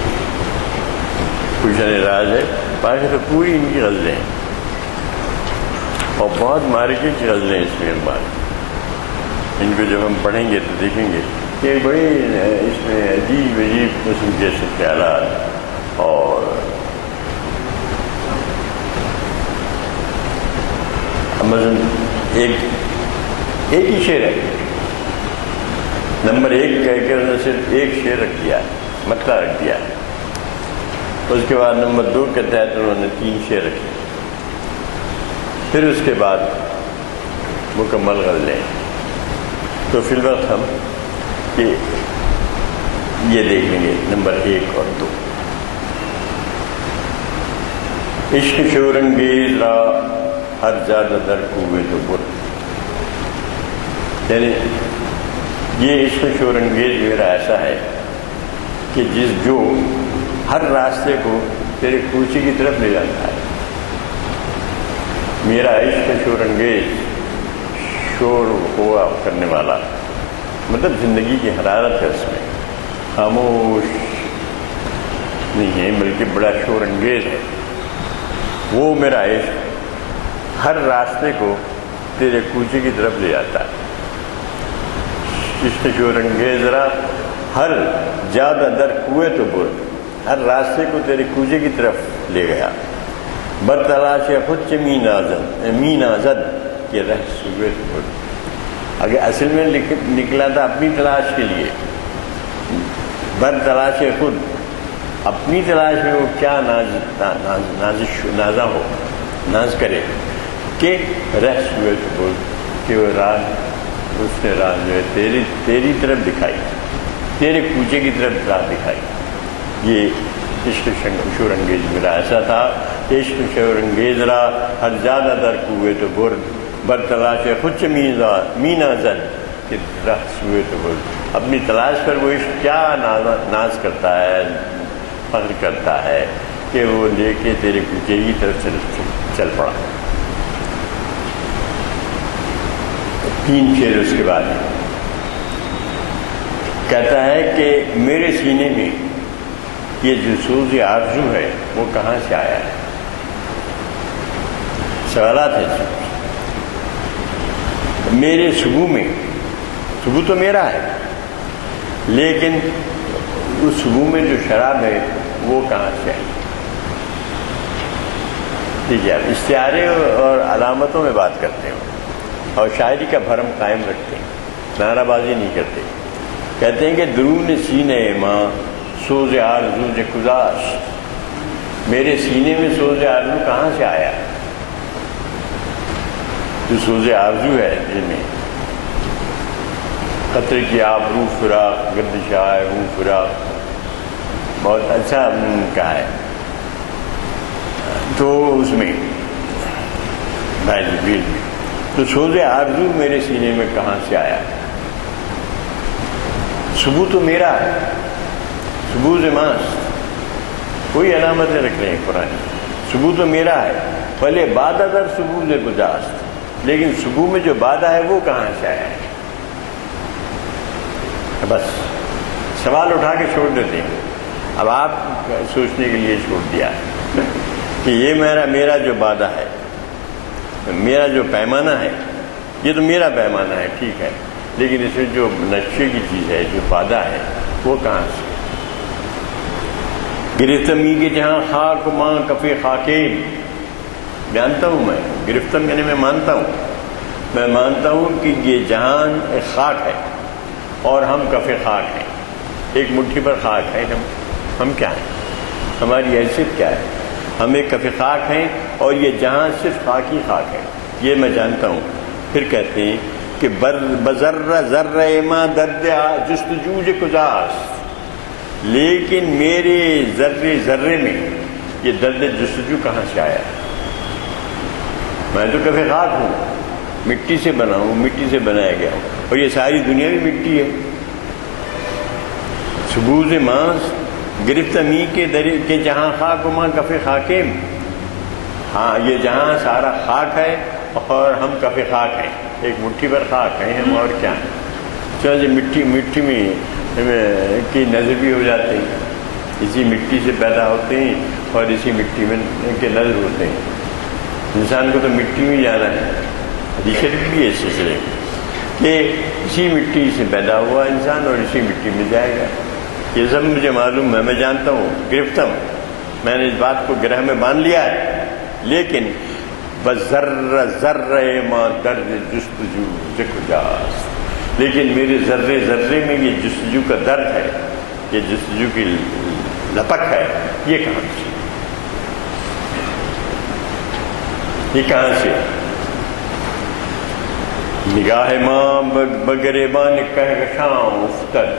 گلشن راز ہے، باقی تو پوری ان کی غزلیں ہیں اور بہت مارکے کی غزلیں ہیں اس میں اقبال۔ ان کو جب ہم پڑھیں گے تو دیکھیں گے کہ بڑے اس میں عجیب قسم کے خیالات، اور مثلاً ایک ہی شعر ہے، نمبر 1 کہہ کے انہوں نے صرف ایک شعر رکھ دیا ہے، مطلع رکھ دیا ہے، اس کے بعد نمبر 2 کے تحت انہوں نے 3 شعر رکھے، پھر اس کے بعد مکمل غزلیں۔ تو فی الوقت ہم یہ دیکھ لیں گے نمبر 1 اور 2۔ عشق شور انگیز را ہر زیادہ در کوئے تو بر، یعنی یہ عشق شور انگیز میرا ایسا ہے کہ جو ہر راستے کو تیرے کوچے کی طرف لے جاتا ہے۔ میرا عشق شور انگیز، شور ہوا کرنے والا، مطلب زندگی کی حرارت ہے، اس میں خاموش نہیں ہے بلکہ بڑا شور انگیز ہے۔ وہ میرا عشق ہر راستے کو تیرے کوچے کی طرف لے جاتا ہے۔ عشق شور انگیز را ہر زیادہ در کوئے تو بر، ہر راستے کو تیرے کوچے کی طرف لے گیا۔ بر تلاش خود می نازد کہ رہ سوئے تو بر، اگر اصل میں نکلا تھا اپنی تلاش کے لیے، بر تلاش خود، اپنی تلاش میں وہ کیا نازا ہو، ناز کرے کہ رہ سوئے تو بر، کہ وہ راہ، اس نے راہ جو ہے تیری طرف دکھائی، تیرے کوچے کی طرف راہ دکھائی۔ یہ عشق شور انگیز میرا ایسا تھا، عشق شور انگیز را ہر زیادہ در کوئے تو بر، بر تلاش خود می نازد کہ رہ سوئے تو بر، اپنی تلاش پر وہ عشق کیا ناز کرتا ہے، فخر کرتا ہے کہ وہ لے کے تیرے کوچے کی طرف چل پڑا۔ 3 شعر اس کے بعد کہتا ہے کہ میرے سینے میں یہ جو سوز آرزو ہے وہ کہاں سے آیا ہے؟ سوالات ہیں۔ میرے صبح میں، صبح تو میرا ہے، لیکن اس صبح میں جو شراب ہے وہ کہاں سے آئی؟ ٹھیک ہے، استعارے اور علامتوں میں بات کرتے ہیں اور شاعری کا بھرم قائم رکھتے ہیں، نعرہ بازی نہیں کرتے۔ کہتے ہیں کہ درون سینے ماں سوز آرزو گزاش، میرے سینے میں سوز آرزو کہاں سے آیا؟ جو سوز آرزو ہے دل میں، قطرے کی آبرو فراق گردش آئے ہوں فراق، بہت اچھا کہا ہے۔ تو اس میں بھائی جبیل میں تو سوز آرزو میرے سینے میں کہاں سے آیا؟ صبح تو میرا ہے، صبح ماس، کوئی علامتیں رکھ رہے ہیں قرآن، صبح تو میرا ہے، پہلے بادہ در صبح سے گزاشت، لیکن صبح میں جو بادہ ہے وہ کہاں سے آیا ہے؟ بس سوال اٹھا کے چھوڑ دیتے ہیں، اب آپ سوچنے کے لیے چھوڑ دیا ہے کہ یہ میرا جو بادہ ہے، میرا جو پیمانہ ہے، یہ تو میرا پیمانہ ہے، ٹھیک ہے، لیکن اس میں جو نقشے کی چیز ہے، جو بادہ ہے، وہ کہاں سے؟ گرفتمی کے جہاں خاک ماں کفے خاکین، جانتا ہوں میں، گرفتم یعنی میں مانتا ہوں کہ یہ جہان ایک خاک ہے اور ہم کفے خاک ہیں، ایک مٹھی پر خاک ہے، ہم کیا ہیں، ہماری حیثیت کیا ہے؟ ہم ایک کفے خاک ہیں اور یہ جہان صرف خاک ہی خاک ہے، یہ میں جانتا ہوں۔ پھر کہتے ہیں کہ بذرہ ذرہ ما درد جستجو گزاست، لیکن میرے ذرے ذرے میں یہ درد جستجو کہاں سے آیا؟ میں تو کفے خاک ہوں، مٹی سے بنا ہوں، مٹی سے بنایا گیا ہوں، اور یہ ساری دنیا بھی مٹی ہے۔ سبوز ماس گرفت می کے جہاں خاک ماں کفے خاکیم، ہاں یہ جہاں سارا خاک ہے اور ہم کفے خاک ہیں، ایک مٹھی پر خاک ہیں ہم، اور کیا ہیں؟ چلو مٹی میں کی نظر بھی ہو جاتے ہیں، اسی مٹی سے پیدا ہوتے ہیں اور اسی مٹی میں کے نظر ہوتے ہیں۔ انسان کو تو مٹی میں جانا ہے، حدیث شریف بھی ہے اس سلسلے کہ اسی مٹی سے پیدا ہوا انسان اور اسی مٹی میں جائے گا۔ یہ سب مجھے معلوم ہے، میں جانتا ہوں، گرفتم، میں نے اس بات کو گرہ میں باندھ لیا ہے، لیکن بذرہ ذرہ ما درد جستجو ذکر، لیکن میرے ذرے ذرے میں یہ جستجو کا درد ہے، یہ جستجو کی لپک ہے، یہ کہاں سے؟ یہ کہاں سے؟ نگاہ ماں بگریبان کہکشاں افتد،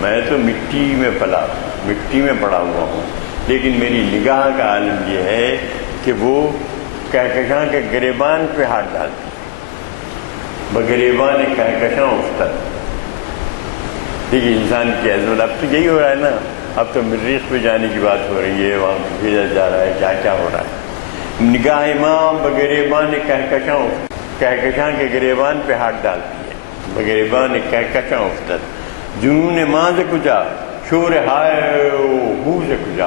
میں تو مٹی میں پلا، مٹی میں پڑا ہوا ہوں، لیکن میری نگاہ کا عالم یہ ہے کہ وہ کہکشاں کے گریبان پہ ہاتھ ڈالتی، بگریبان کہکشاں افتد۔ دیکھیے انسان کی عظمت، اب تو یہی ہو رہا ہے نا، اب تو مریخ پہ جانے کی بات ہو رہی ہے، وہاں بھیجا جا رہا ہے، کیا کیا ہو رہا ہے۔ نگاہ ماں بگریبان کہکشاں، کہکشاں کے گریبان پہ ہاتھ ڈالتی ہے، بگریبان کہکشاں افتد، جنون ماں سے کجا، شور ہائے ہو سے کجا۔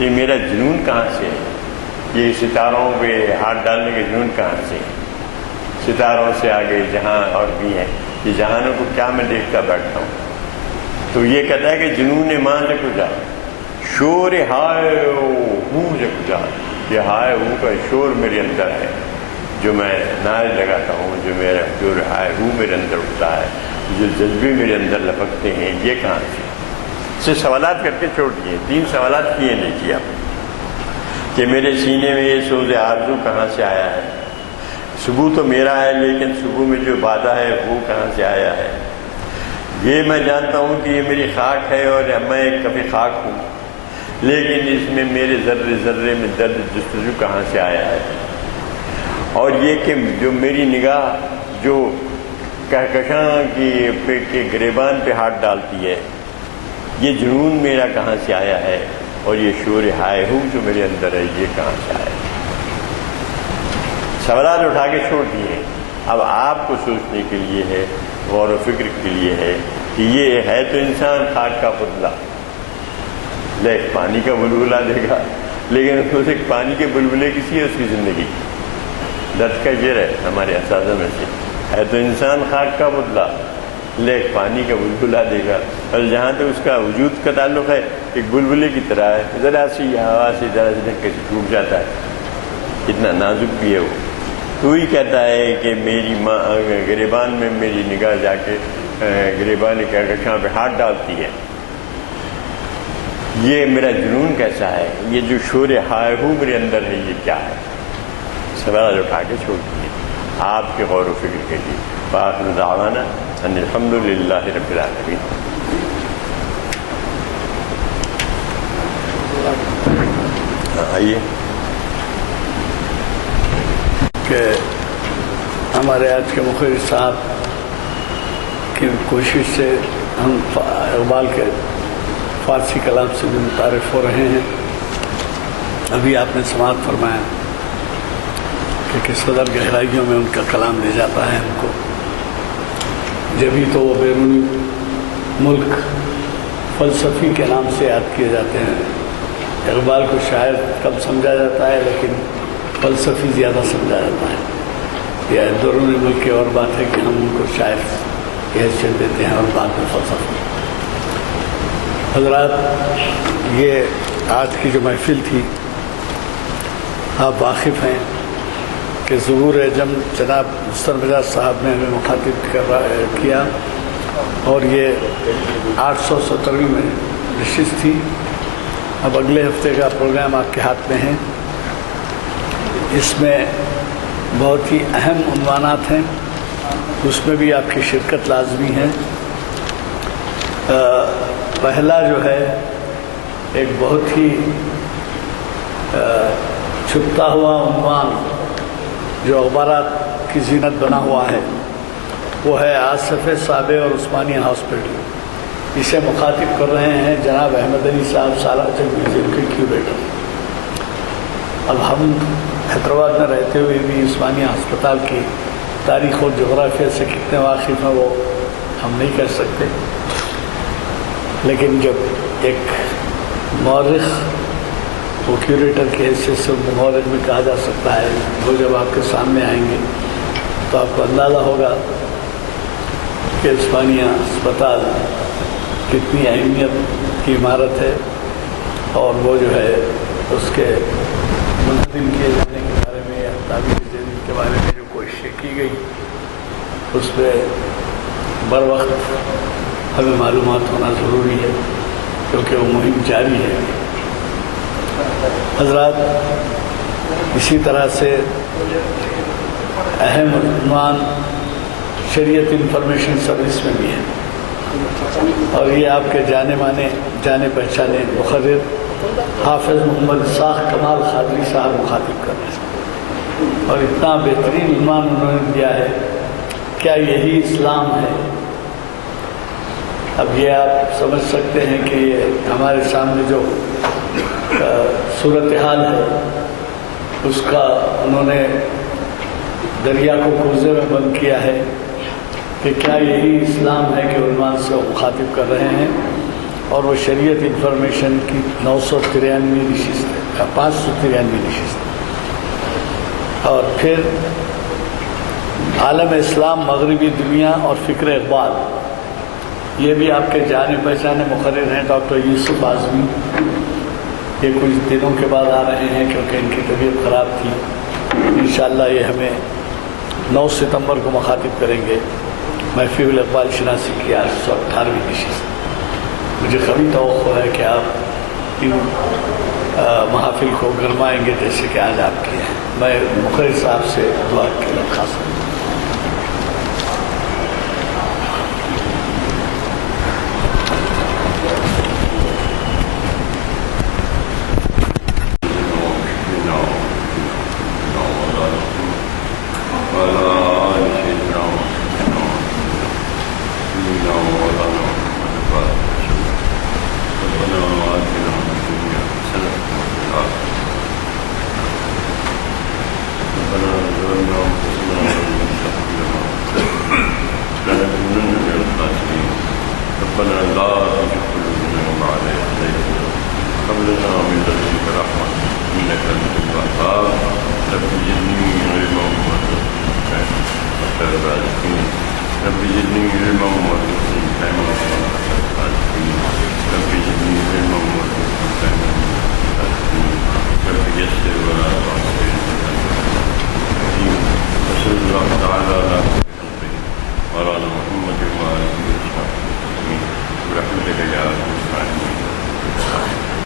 یہ میرا جنون کہاں سے ہے؟ یہ ستاروں پہ ہاتھ ڈالنے کے جنون کہاں سے ہے؟ ستاروں سے آگے جہاں اور بھی ہیں، یہ جہانوں کو کیا میں دیکھتا بیٹھتا ہوں؟ تو یہ کہتا ہے کہ جنون ماں سے کجا، شور ہائے ہو سے کجا، یہ ہائے ہو کا شور میرے اندر ہے جو میں نعرے لگاتا ہوں، جو میرا جو ہائے ہو میرے اندر اٹھتا ہے، جو جذبے میرے اندر لپکتے ہیں، یہ کہاں سے؟ سے سوالات کر کے چھوڑ دیے، 3 سوالات کیے نہیں کیا کہ میرے سینے میں یہ سوز آرزو کہاں سے آیا ہے؟ صبح تو میرا ہے، لیکن صبح میں جو وعدہ ہے وہ کہاں سے آیا ہے؟ یہ میں جانتا ہوں کہ یہ میری خاک ہے اور میں کبھی خاک ہوں، لیکن اس میں میرے ذرے ذرے میں درد جستجو کہاں سے آیا ہے؟ اور یہ کہ جو میری نگاہ جو کہکشاں کے گریبان پہ ہاتھ ڈالتی ہے، یہ جنون میرا کہاں سے آیا ہے؟ اور یہ شور ہائے ہو جو میرے اندر ہے، یہ کہاں سے آیا ہے؟ سوالات اٹھا کے چھوڑ دیے، اب آپ کو سوچنے کے لیے ہے، غور و فکر کے لیے ہے کہ یہ ہے تو انسان خاک کا پتلا، لیک پانی کا بلبلہ دے گا، لیکن اس سے پانی کے بلبلے کسی ہے اس کی زندگی؟ درد کا جر ہے ہمارے اساتذہ میں سے، ہے تو انسان خاک کا پتلا، لیک پانی کا بلبلہ دے گا، اور جہاں تک اس کا وجود کا تعلق ہے ایک بلبلے کی طرح ہے، ذرا سی ہوا سے ذرا سی دھکے سے ٹوٹ جاتا ہے، اتنا نازک بھی ہے وہ۔ تو ہی کہتا ہے کہ میری ماں گریبان میں میری نگاہ جا کے گریبان کہکشاں پہ ہاتھ ڈالتی ہے، یہ میرا جنون کیسا ہے؟ یہ جو شور ہائے ہو میرے اندر ہے، یہ کیا ہے؟ سوال اٹھا کے چھوڑ دیے آپ کے غور و فکر کے لیے۔ وآخر دعوانا ان الحمد للہ رب العالمین۔ آئیے کہ ہمارے آج کے مخرج صاحب کی کوشش سے ہم اقبال کے فارسی کلام سے بھی متعارف ہو رہے ہیں۔ ابھی آپ نے سماعت فرمایا کہ کس قدر گہرائیوں میں ان کا کلام لے جاتا ہے ہم کو، جبھی تو وہ بیرونی ملک فلسفی کے نام سے یاد کیے جاتے ہیں۔ اقبال کو شاعر کم سمجھا جاتا ہے، لیکن فلسفی زیادہ سمجھا جاتا ہے۔ یہ بیرونی ملک کی اور بات ہے کہ ہم ان کو شاعر کی حیثیت دیتے ہیں اور بعد میں فلسفی۔ حضرات، یہ آج کی جو محفل تھی، آپ واقف ہیں کہ ظہور جم جناب مستر مزاج صاحب نے ہمیں مخاطب کیا، اور یہ 870ویں میں نشست تھی۔ اب اگلے ہفتے کا پروگرام آپ کے ہاتھ میں ہے، اس میں بہت ہی اہم عنوانات ہیں، اس میں بھی آپ کی شرکت لازمی ہے۔ پہلا جو ہے ایک بہت ہی چھپتا ہوا عنوان جو اخبارات کی زینت بنا ہوا ہے، وہ ہے آصف صابے اور عثمانیہ ہاسپٹل۔ اسے مخاطب کر رہے ہیں جناب احمد علی صاحب، سالہ جنگ میوزیم کے کیوریٹر۔ اب ہم حیدرآباد میں رہتے ہوئے بھی عثمانیہ ہسپتال کی تاریخ اور جغرافیہ سے کتنے واقف ہیں وہ ہم نہیں کہہ سکتے، لیکن جب ایک مورخ وہ کیوریٹر کی حیثیت سے مورخ میں کہا جا سکتا ہے، وہ جب آپ کے سامنے آئیں گے تو آپ کو اندازہ ہوگا کہ عثمانیہ ہسپتال کتنی اہمیت کی عمارت ہے، اور وہ جو ہے اس کے منتظم کیے جانے کے بارے میں یا تعمیر جدید کے بارے میں جو کوششیں کی گئی، اس پہ بر وقت ہمیں معلومات ہونا ضروری ہے۔ کیونکہ وہ مہم جاری ہے۔ حضرات، اسی طرح سے اہم عنوان شریعت انفارمیشن سروس میں بھی ہے، اور یہ آپ کے جانے پہچانے مقرر حافظ محمد اسحاق کمال خادری صاحب مخاطب کر رہے ہیں، اور اتنا بہترین عنوان انہوں نے دیا ہے، کیا یہی اسلام ہے؟ اب یہ آپ سمجھ سکتے ہیں کہ یہ ہمارے سامنے جو صورتحال ہے اس کا انہوں نے دریا کو کوزے میں بند کیا ہے کہ کیا یہی اسلام ہے کہ عنوان سے وہ مخاطب کر رہے ہیں، اور وہ شریعت انفارمیشن کی 993 نشست ہے، 593 نشست ہے۔ اور پھر عالم اسلام، مغربی دنیا اور فکر اقبال، یہ بھی آپ کے جانے پہچانے مقرر ہیں ڈاکٹر یوسف اعظمی۔ یہ کچھ دنوں کے بعد آ رہے ہیں کیونکہ ان کی طبیعت خراب تھی۔ انشاءاللہ یہ ہمیں 9 ستمبر کو مخاطب کریں گے محفل اقبال شناسی کی 818ویں نشست۔ مجھے قوی توقع ہے کہ آپ ان محافل کو گرمائیں گے جیسے کہ آج آپ کیے ہیں۔ میں مقرر صاحب سے دعا کے درخواست کروں۔ رب